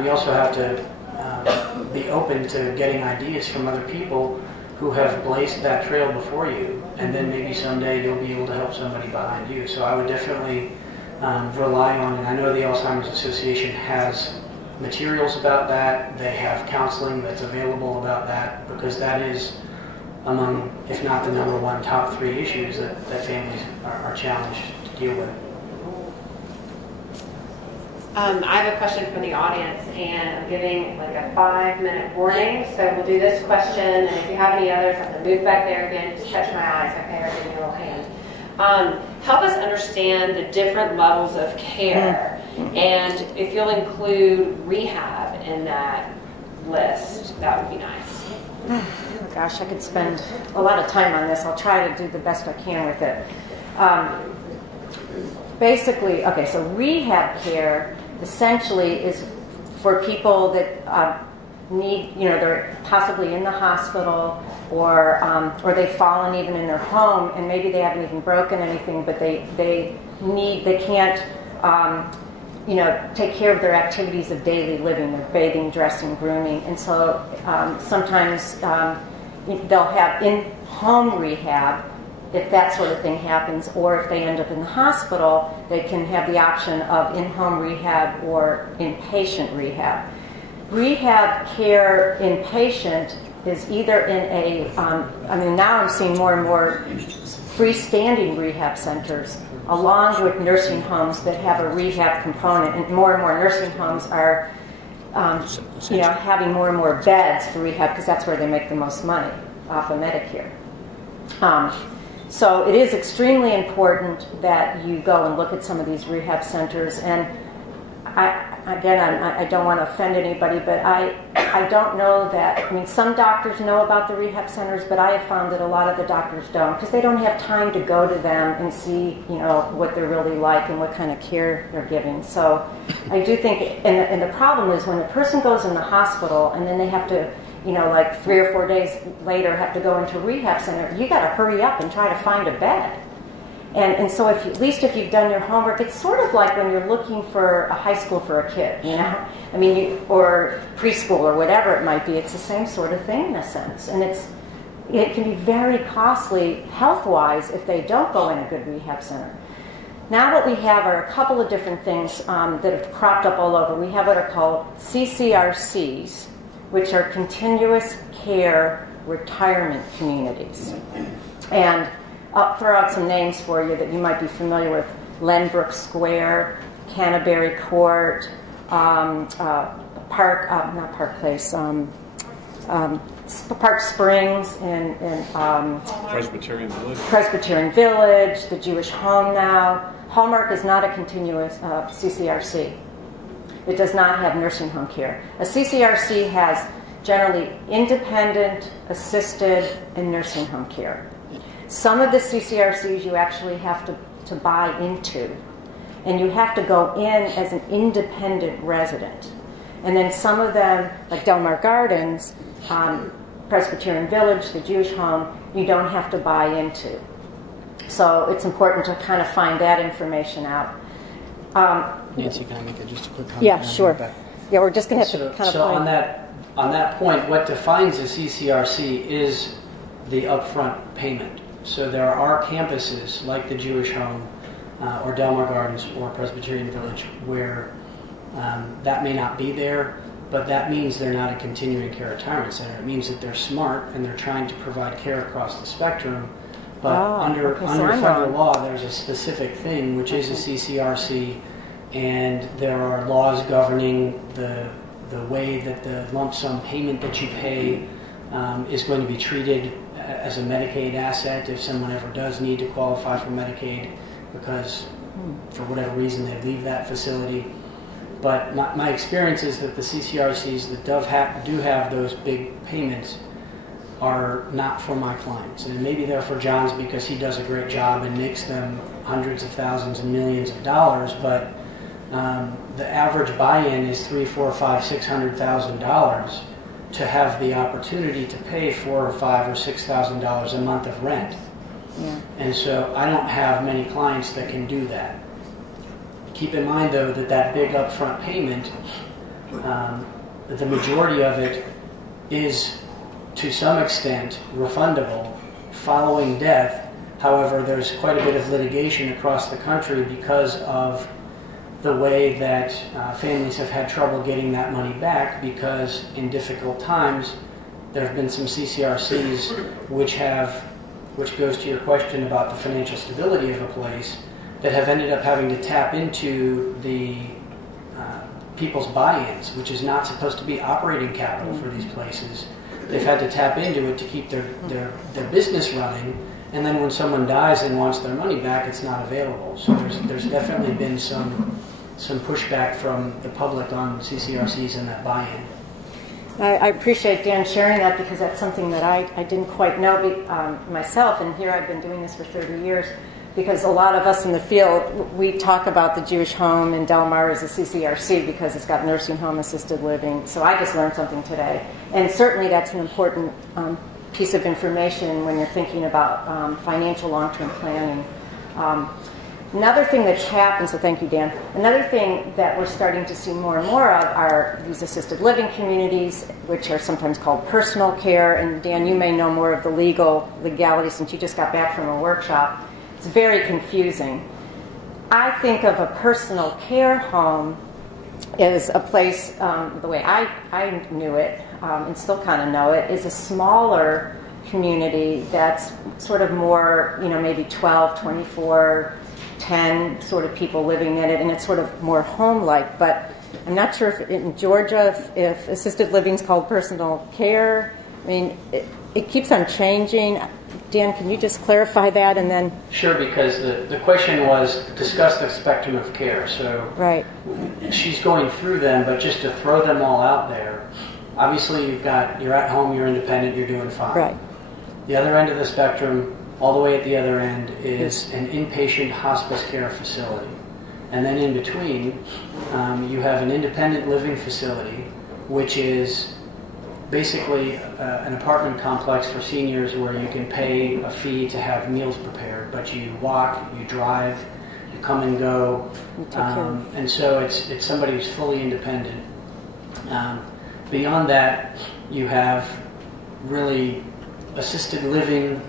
you also have to be open to getting ideas from other people who have blazed that trail before you, and then maybe someday you'll be able to help somebody behind you. So I would definitely rely on, and I know the Alzheimer's Association has materials about that, they have counseling that's available about that, because that is among, if not the number one, top 3 issues that families are challenged to deal with. I have a question from the audience, and I'm giving like a 5-minute warning. So we'll do this question, and if you have any others, I have to move back there again. Just catch my eyes. Okay, or give me a little hand. Help us understand the different levels of care, and if you'll include rehab in that list, that would be nice. Oh gosh, I could spend a lot of time on this. I'll try to do the best I can with it. Basically, okay, so rehab care essentially is for people that need, they're possibly in the hospital, or they've fallen even in their home, and maybe they haven't even broken anything, but they can't take care of their activities of daily living, their bathing, dressing, grooming, and so sometimes they'll have in-home rehab if that sort of thing happens, or if they end up in the hospital, they can have the option of in-home rehab or inpatient rehab. Rehab care inpatient is either in a, now I'm seeing more and more freestanding rehab centers along with nursing homes that have a rehab component, and more nursing homes are having more and more beds for rehab because that's where they make the most money off of Medicare. So it is extremely important that you go and look at some of these rehab centers. And I don't want to offend anybody, but I don't know that, some doctors know about the rehab centers, but I have found that a lot of the doctors don't, because they don't have time to go to them and see, what they're really like and what kind of care they're giving. So I do think, and the problem is when a person goes in the hospital and then they have to, like 3 or 4 days later have to go into a rehab center, you got to hurry up and try to find a bed. And so at least if you've done your homework, it's sort of like when you're looking for a high school for a kid, or preschool or whatever it might be. It's the same sort of thing in a sense. And it can be very costly health-wise if they don't go in a good rehab center. Now what we have are a couple of different things that have cropped up all over. We have what are called CCRCs, which are Continuous Care Retirement Communities. And I'll throw out some names for you that you might be familiar with: Lenbrook Square, Canterbury Court, Park Springs, and Presbyterian Village. Presbyterian Village, the Jewish Home now. Hallmark is not a continuous CCRC. It does not have nursing home care. A CCRC has generally independent, assisted, and nursing home care. Some of the CCRCs you actually have to buy into, and you have to go in as an independent resident. And then some of them, like Del Mar Gardens, Presbyterian Village, the Jewish Home, you don't have to buy into. So it's important to kind of find that information out. Nancy, can I make just a quick comment? Yeah, sure. Yeah, we're just going to have to kind of So on that point, what defines a CCRC is the upfront payment. So there are campuses like the Jewish Home or Del Mar Gardens or Presbyterian Village where that may not be there, but that means they're not a continuing care retirement center. It means that they're smart and they're trying to provide care across the spectrum. But under federal law, there's a specific thing, which is a CCRC, and there are laws governing the way that the lump sum payment that you pay is going to be treated as a Medicaid asset if someone ever does need to qualify for Medicaid because for whatever reason they leave that facility. But my experience is that the CCRCs that do have those big payments are not for my clients. And maybe they're for John's because he does a great job and makes them hundreds of thousands and millions of dollars, but the average buy-in is $300,000, $400,000, $500,000, $600,000 to have the opportunity to pay $4,000 or $5,000 or $6,000 a month of rent. Yeah. And so I don't have many clients that can do that. Keep in mind, though, that big upfront payment, the majority of it is, to some extent, refundable following death. However, there's quite a bit of litigation across the country because of the way that families have had trouble getting that money back, because in difficult times there have been some CCRCs which goes to your question about the financial stability of a place, that have ended up having to tap into the people's buy-ins, which is not supposed to be operating capital for these places. They've had to tap into it to keep their business running, and then when someone dies and wants their money back, it's not available. So there's definitely been some pushback from the public on CCRCs and that buy-in. I appreciate Dan sharing that, because that's something that I didn't quite know myself, and here I've been doing this for 30 years. Because a lot of us in the field, we talk about the Jewish Home in Del Mar as a CCRC because it's got nursing home, assisted living. So I just learned something today. And certainly that's an important piece of information when you're thinking about financial long-term planning. Another thing that's happened, so thank you, Dan. Another thing that we're starting to see more and more of are these assisted living communities, which are sometimes called personal care. And Dan, you may know more of the legality since you just got back from a workshop. It's very confusing. I think of a personal care home as a place, the way I knew it, and still kind of know it, is a smaller community that's sort of more, maybe 12, 24, 10 sort of people living in it, and it's sort of more home-like. But I'm not sure if in Georgia, if assisted living is called personal care. I mean, it keeps on changing. Dan, can you just clarify that and then? Sure, because the question was discuss the spectrum of care. So right. She's going through them, but just to throw them all out there, obviously you're at home, you're independent, you're doing fine. Right. The other end of the spectrum, all the way at the other end, is an inpatient hospice care facility. And then in between, you have an independent living facility, which is basically an apartment complex for seniors where you can pay a fee to have meals prepared, but you walk, you drive, you come and go, and so it's somebody who's fully independent. Beyond that, you have really assisted living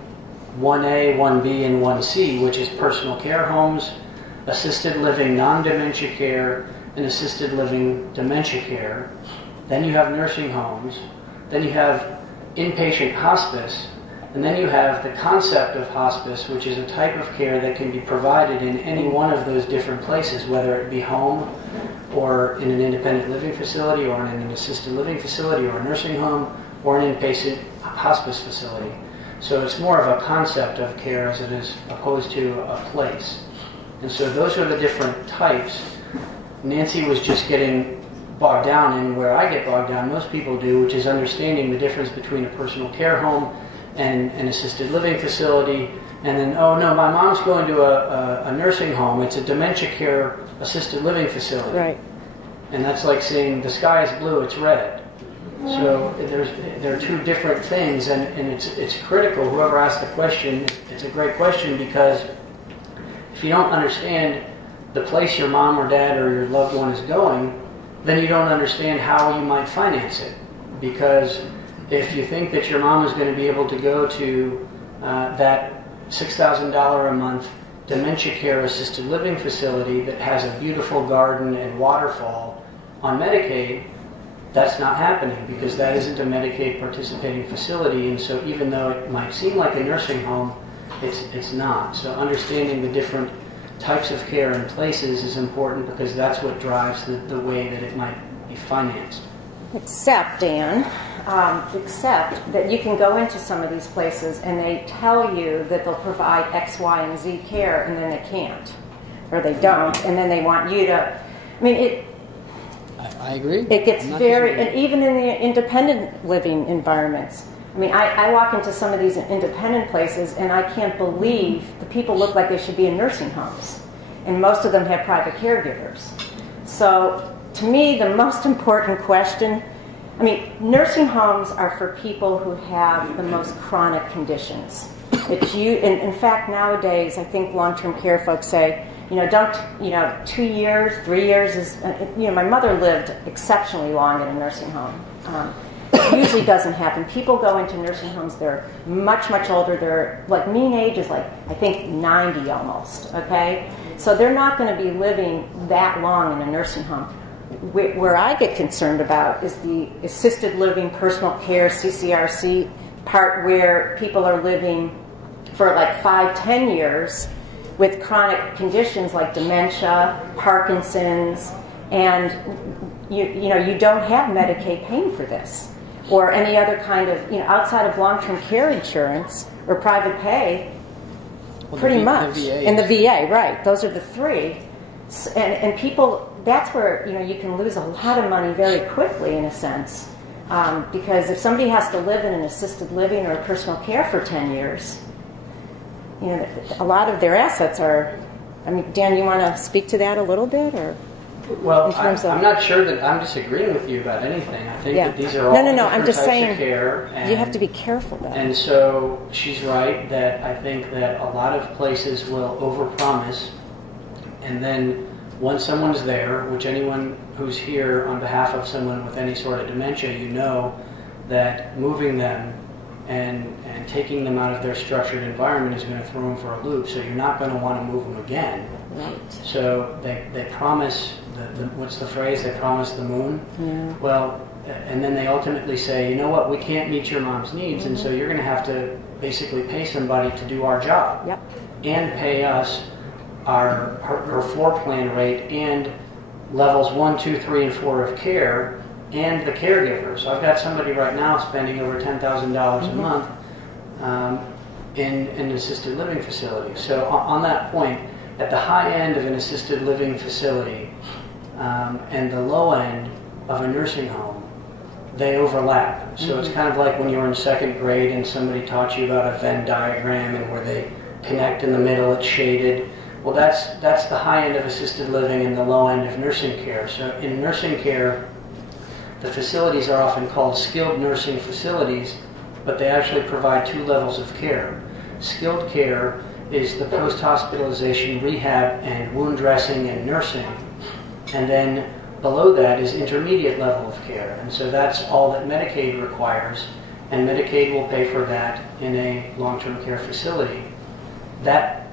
1A, 1B, and 1C, which is personal care homes, assisted living non-dementia care, and assisted living dementia care. Then you have nursing homes. Then you have inpatient hospice, and then you have the concept of hospice, which is a type of care that can be provided in any one of those different places, whether it be home or in an independent living facility or in an assisted living facility or a nursing home or an inpatient hospice facility. So it's more of a concept of care as it is opposed to a place. And so those are the different types. Nancy was just getting bogged down in where I get bogged down, most people do, which is understanding the difference between a personal care home and an assisted living facility. And then, oh no, my mom's going to a nursing home. It's a dementia care assisted living facility. Right. And that's like saying the sky is blue, it's red. So there are two different things, and it's critical. Whoever asked the question, it's a great question, because if you don't understand the place your mom or dad or your loved one is going, then you don't understand how you might finance it. Because if you think that your mom is going to be able to go to that $6,000 a month dementia care assisted living facility that has a beautiful garden and waterfall on Medicaid, that's not happening, because that isn't a Medicaid participating facility. And so even though it might seem like a nursing home, it's not. So understanding the different types of care and places is important, because that's what drives the way that it might be financed. Except, Dan, except that you can go into some of these places and they tell you that they'll provide X, Y, and Z care, and then they can't, or they don't, and then they want you to, I mean, I agree. It gets very, and even in the independent living environments. I mean, I walk into some of these independent places and I can't believe the people look like they should be in nursing homes. And most of them have private caregivers. So to me, the most important question, I mean, nursing homes are for people who have the most chronic conditions. In fact, nowadays, I think long-term care folks say, 2 years, 3 years is, my mother lived exceptionally long in a nursing home. It usually doesn't happen. People go into nursing homes, they're much, much older. Their mean age is I think 90 almost, okay? So they're not going to be living that long in a nursing home. Where I get concerned about is the assisted living, personal care, CCRC part, where people are living for 5-10 years with chronic conditions like dementia, Parkinson's, and you don't have Medicaid paying for this, or any other kind of, outside of long-term care insurance or private pay, pretty much. And the VA, right. Those are the three. And people, that's where, you can lose a lot of money very quickly, in a sense, because if somebody has to live in an assisted living or personal care for 10 years, a lot of their assets are, Dan, you want to speak to that a little bit, or? Well, I'm not sure that I'm disagreeing with you about anything. I think that these are all different I'm just types saying of care. And, you have to be careful about it. And so she's right that I think that a lot of places will overpromise, and then once someone's there, which anyone who's here on behalf of someone with any sort of dementia, that moving them and taking them out of their structured environment is going to throw them for a loop. So you're not going to want to move them again. Right. So they promise, what's the phrase? They promise the moon? Yeah. Well, and then they ultimately say, you know what, we can't meet your mom's needs, and so you're going to have to basically pay somebody to do our job. Yep. And pay us her floor plan rate and levels 1, 2, 3, and 4 of care, and the caregivers. I've got somebody right now spending over $10,000 a month in an assisted living facility. So on that point, at the high end of an assisted living facility and the low end of a nursing home, they overlap. So it's kind of like when you were in second grade and somebody taught you about a Venn diagram, and where they connect in the middle, it's shaded. Well, that's the high end of assisted living and the low end of nursing care. So in nursing care, the facilities are often called skilled nursing facilities, but they actually provide 2 levels of care. Skilled care is the post-hospitalization rehab and wound dressing and nursing. And then below that is intermediate level of care. And so that's all that Medicaid requires, and Medicaid will pay for that in a long-term care facility. That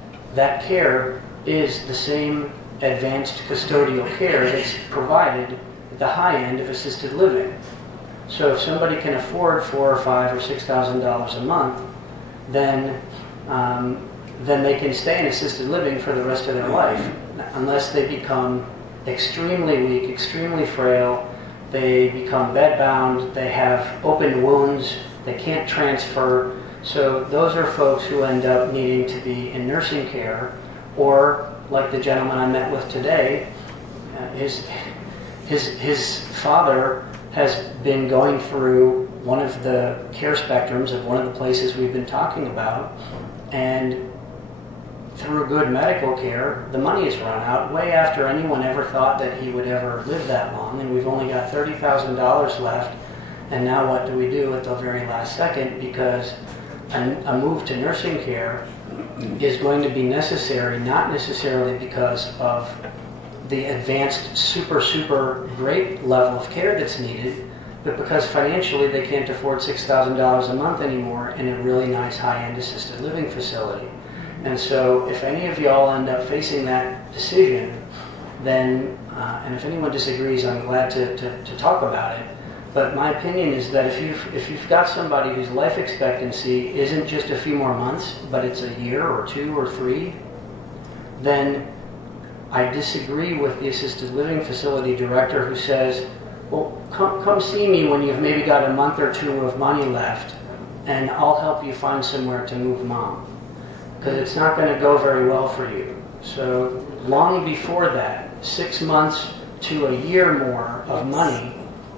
care is the same advanced custodial care that's provided at the high end of assisted living. So if somebody can afford $4,000 or $5,000 or $6,000 a month, then they can stay in assisted living for the rest of their life, unless they become extremely weak, extremely frail, they become bedbound, they have open wounds, they can't transfer. So those are folks who end up needing to be in nursing care, or like the gentleman I met with today, his father has been going through one of the care spectrums of one of the places we've been talking about, and through good medical care, the money has run out way after anyone ever thought that he would ever live that long, and we've only got $30,000 left. And now what do we do at the very last second? Because a move to nursing care is going to be necessary, not necessarily because of the advanced super great level of care that's needed, but because financially they can't afford $6,000 a month anymore in a really nice high-end assisted living facility. And so if any of y'all end up facing that decision, then, and if anyone disagrees, I'm glad to talk about it. But my opinion is that if you've got somebody whose life expectancy isn't just a few more months, but it's a year or 2 or 3, then I disagree with the assisted living facility director who says, well, come see me when you've maybe got a month or 2 of money left, and I'll help you find somewhere to move mom. Because it's not going to go very well for you. So long before that, 6 months to a year more of money,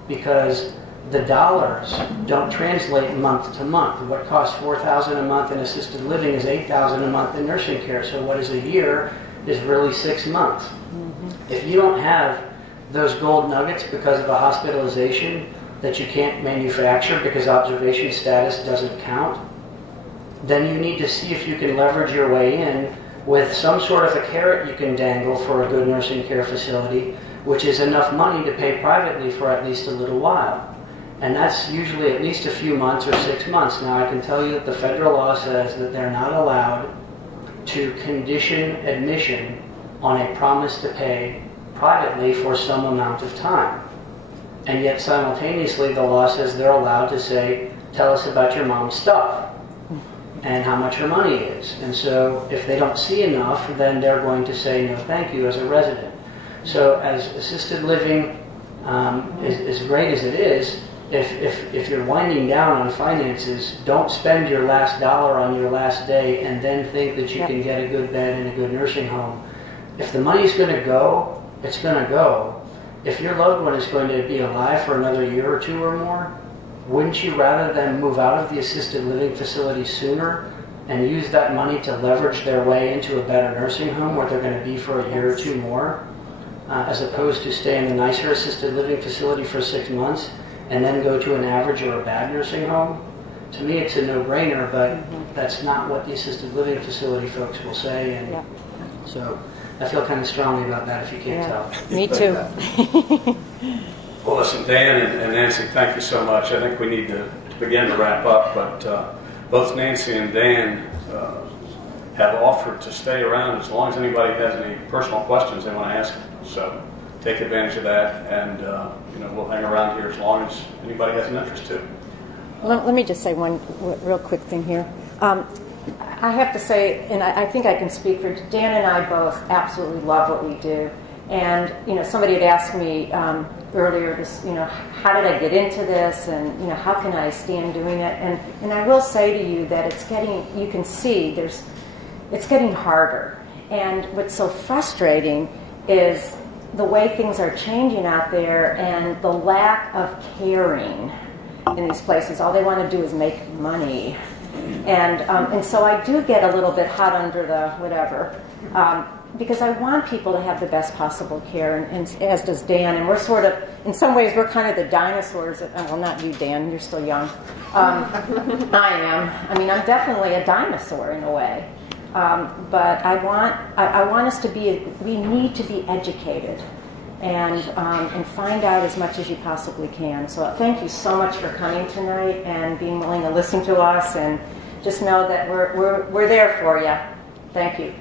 because the dollars don't translate month to month. What costs $4,000 a month in assisted living is $8,000 a month in nursing care. So what is a year is really 6 months. If you don't have those gold nuggets because of a hospitalization that you can't manufacture because observation status doesn't count, then you need to see if you can leverage your way in with some sort of a carrot you can dangle for a good nursing care facility, which is enough money to pay privately for at least a little while. And that's usually at least a few months or 6 months. Now I can tell you that the federal law says that they're not allowed to condition admission on a promise to pay privately for some amount of time. And yet simultaneously the law says they're allowed to say, tell us about your mom's stuff and how much her money is. And so if they don't see enough, then they're going to say no thank you as a resident. So as assisted living as great as it is, if you're winding down on finances, don't spend your last dollar on your last day and then think that you can get a good bed in a good nursing home. If the money's going to go, it's going to go. If your loved one is going to be alive for another year or 2 or more, wouldn't you rather them move out of the assisted living facility sooner and use that money to leverage their way into a better nursing home where they're going to be for a year or 2 more, as opposed to stay in the nicer assisted living facility for 6 months and then go to an average or a bad nursing home? To me, it's a no-brainer, but that's not what the assisted living facility folks will say. And so I feel kind of strongly about that, if you can't tell. Me too. Well, listen, Dan and Nancy, thank you so much. I think we need to begin to wrap up, but both Nancy and Dan have offered to stay around as long as anybody has any personal questions they want to ask. So take advantage of that, and we'll hang around here as long as anybody has an interest to. Let me just say one real quick thing here. I have to say, and I think I can speak for Dan and I both absolutely love what we do. And somebody had asked me earlier, how did I get into this, and how can I stand doing it? And I will say to you that it's getting, you can see it's getting harder. And what's so frustrating is the way things are changing out there and the lack of caring in these places. All they want to do is make money. And so I do get a little bit hot under the whatever, because I want people to have the best possible care, and as does Dan. And we're sort of, in some ways, we're kind of the dinosaurs. Well, not you, Dan. You're still young. I am. I mean, I'm definitely a dinosaur in a way. But I want us to be. We need to be educated, and find out as much as you possibly can. So thank you so much for coming tonight and being willing to listen to us, and just know that we're there for you. Thank you.